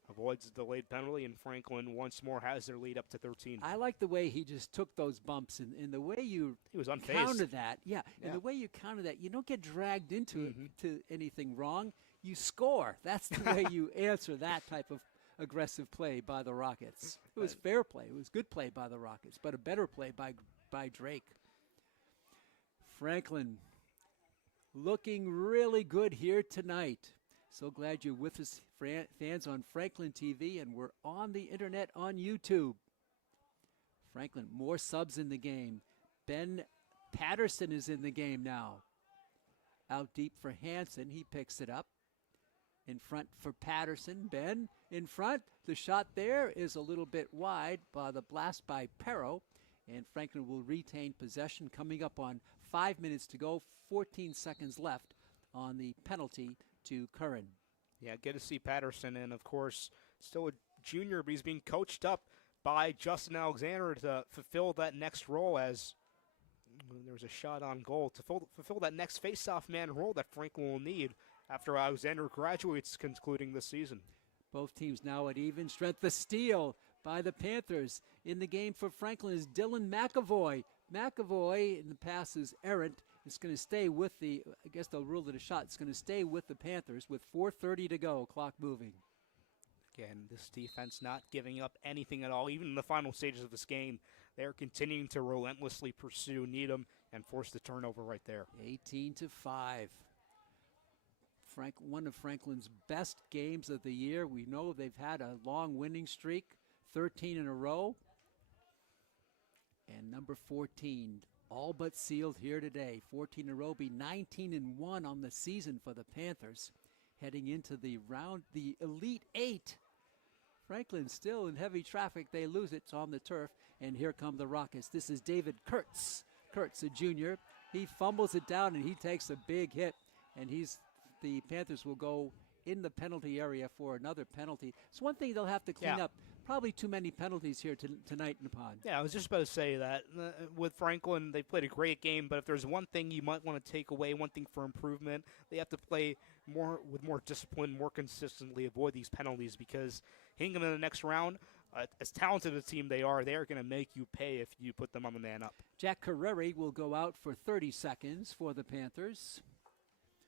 Avoids the delayed penalty, and Franklin once more has their lead up to 13. I like the way he just took those bumps, and the way you He was unfazed. counter that. Yeah, and the way you counter that, you don't get dragged into it, to anything wrong. You score. That's the way you answer that type of aggressive play by the Rockets. It was fair play. It was good play by the Rockets, but a better play by Drake. Franklin looking really good here tonight. So glad you're with us, fans on Franklin TV, and we're on the internet on YouTube. Franklin, more subs in the game. Ben Patterson is in the game now. Out deep for Hansen. He picks it up. In front for Patterson. Ben in front. The shot there is a little bit wide by the blast by Perro. And Franklin will retain possession coming up on 5 minutes to go. 14 seconds left on the penalty to Curran. Yeah, good to see Patterson, and of course, still a junior, but he's being coached up by Justin Alexander to fulfill that next role as there was a shot on goal to fulfill that next face-off man role that Franklin will need after Alexander graduates concluding the season. Both teams now at even strength. The steal by the Panthers in the game for Franklin is Dylan McAvoy. McAvoy, in the pass is errant. It's going to stay with I guess they'll rule it a shot. It's going to stay with the Panthers with 4:30 to go, clock moving. Again, this defense not giving up anything at all. Even in the final stages of this game, they're continuing to relentlessly pursue Needham and force the turnover right there. 18-5. One of Franklin's best games of the year. We know they've had a long winning streak, 13 in a row. And number 14, all but sealed here today. 14 in a row, be 19-1 on the season for the Panthers. Heading into the Elite 8. Franklin still in heavy traffic. They lose it. It's on the turf. And here come the Rockets. This is David Kurtz. Kurtz, a junior. He fumbles it down, and he takes a big hit. And the Panthers will go in the penalty area for another penalty. It's one thing they'll have to clean up. Probably too many penalties here tonight in the pond. Yeah, I was just about to say that. With Franklin, they played a great game, but if there's one thing you might want to take away, one thing for improvement, they have to play with more discipline, more consistently, avoid these penalties, because Hingham in the next round, as talented a team they are going to make you pay if you put them on the man up. Jack Carreri will go out for 30 seconds for the Panthers.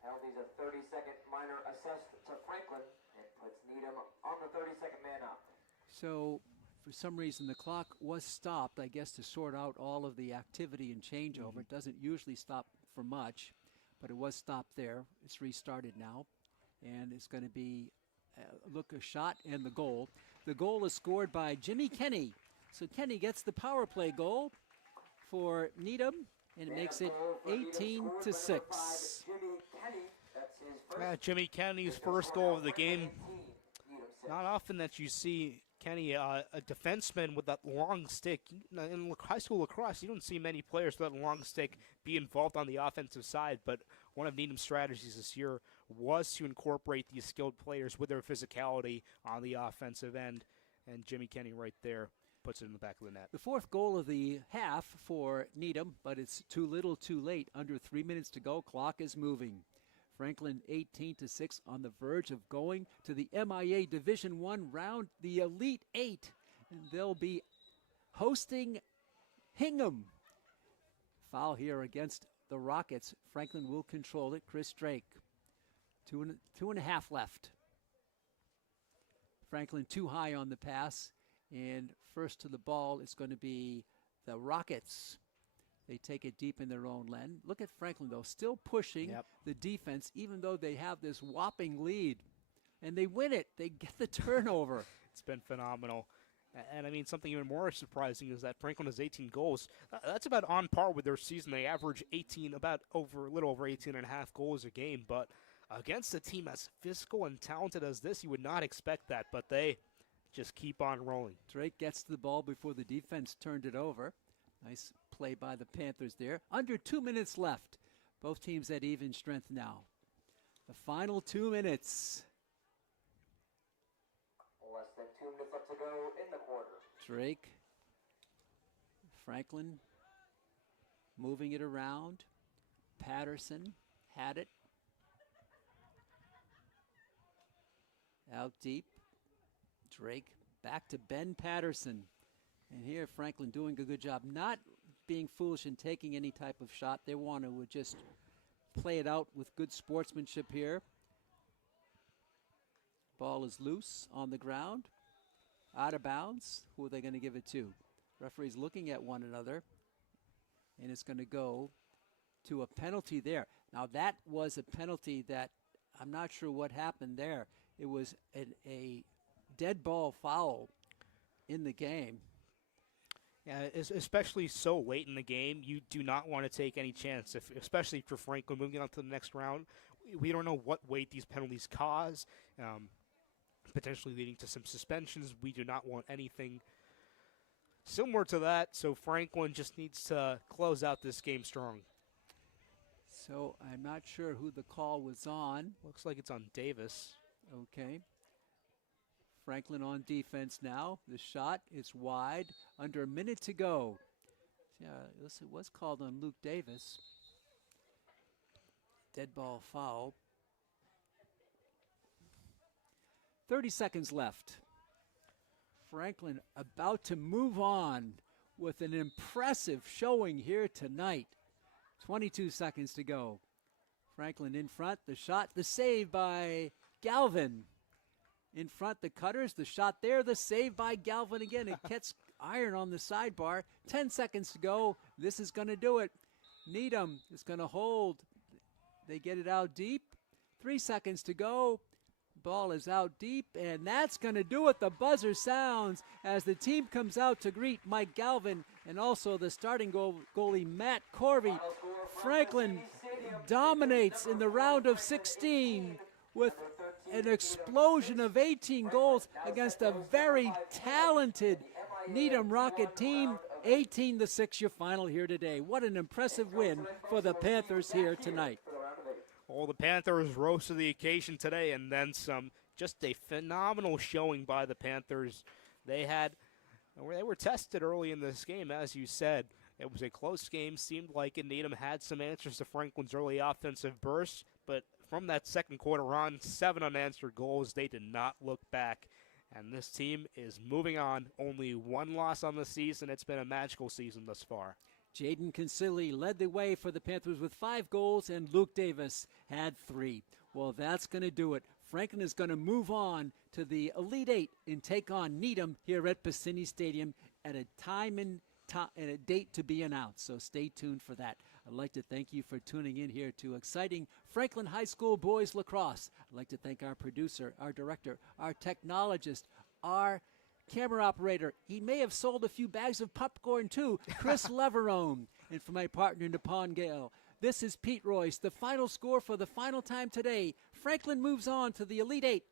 Penalties a 30-second minor assessed to Franklin and puts Needham on the 32nd man up. So, for some reason, the clock was stopped, I guess, to sort out all of the activity and changeover. It doesn't usually stop for much, but it was stopped there. It's restarted now, and it's going to be a shot and the goal. The goal is scored by Jimmy Kenny. So Kenny gets the power play goal for Needham, and it makes it 18-6. Jimmy Kenny's first goal of the game. Not often that you see Kenny, a defenseman with that long stick. In high school lacrosse, you don't see many players with that long stick be involved on the offensive side, but one of Needham's strategies this year was to incorporate these skilled players with their physicality on the offensive end, and Jimmy Kenny right there puts it in the back of the net. The fourth goal of the half for Needham, but it's too little too late. Under 3 minutes to go, clock is moving. Franklin 18-6 on the verge of going to the MIA Division I round, the Elite Eight. And they'll be hosting Hingham. Foul here against the Rockets. Franklin will control it. Chris Drake. Two and a half left. Franklin too high on the pass. And first to the ball is going to be the Rockets. They take it deep in their own end. Look at Franklin, though, still pushing the defense, even though they have this whopping lead. And they win it. They get the turnover. It's been phenomenal. And, I mean, something even more surprising is that Franklin has 18 goals. That's about on par with their season. They average a little over 18 and a half goals a game. But against a team as physical and talented as this, you would not expect that. But they just keep on rolling. Drake gets the ball before the defense turned it over. Nice play by the Panthers there. Under 2 minutes left. Both teams at even strength now. The final 2 minutes. Less than 2 minutes left to go in the quarter. Drake. Franklin moving it around. Patterson had it. Out deep. Drake back to Ben Patterson. And here Franklin doing a good job, not being foolish and taking any type of shot. They want to just play it out with good sportsmanship here. Ball is loose on the ground, out of bounds. Who are they going to give it to? Referees looking at one another, and it's going to go to a penalty there. Now that was a penalty that I'm not sure what happened there. It was a dead ball foul in the game. Yeah, especially so late in the game, you do not want to take any chance, especially for Franklin moving on to the next round. We don't know what weight these penalties cause, potentially leading to some suspensions. We do not want anything similar to that, so Franklin just needs to close out this game strong. So I'm not sure who the call was on. Looks like it's on Davis. Okay. Franklin on defense now. The shot is wide. Under a minute to go. Yeah, it was called on Luke Davis. Dead ball foul. 30 seconds left. Franklin about to move on with an impressive showing here tonight. 22 seconds to go. Franklin in front. The shot, the save by Galvin. In front, the cutters, the shot there, the save by Galvin again. It gets iron on the sidebar. 10 seconds to go. This is going to do it. Needham is going to hold. They get it out deep. 3 seconds to go. Ball is out deep, and that's going to do it. The buzzer sounds as the team comes out to greet Mike Galvin and also the starting goalie, Matt Corvey. Franklin dominates in the round of 16 with an explosion of 18 goals against a very talented Needham Rocket team. 18-6 your final here today. What an impressive win for the Panthers here tonight. Well, the Panthers rose to the occasion today, and then some. Just a phenomenal showing by the Panthers. They were tested early in this game, as you said. It was a close game. Seemed like Needham had some answers to Franklin's early offensive bursts, but from that second quarter on, 7 unanswered goals. They did not look back, and this team is moving on. Only one loss on the season. It's been a magical season thus far. Jaden Kinsili led the way for the Panthers with 5 goals, and Luke Davis had 3. Well, that's going to do it. Franklin is going to move on to the Elite Eight and take on Needham here at Bassini Stadium at a time and a date to be announced. So stay tuned for that. I'd like to thank you for tuning in here to exciting Franklin High School Boys Lacrosse. I'd like to thank our producer, our director, our technologist, our camera operator. He may have sold a few bags of popcorn too, Chris Leverone. And for my partner, Nippon Gale, this is Pete Royce. The final score for the final time today. Franklin moves on to the Elite Eight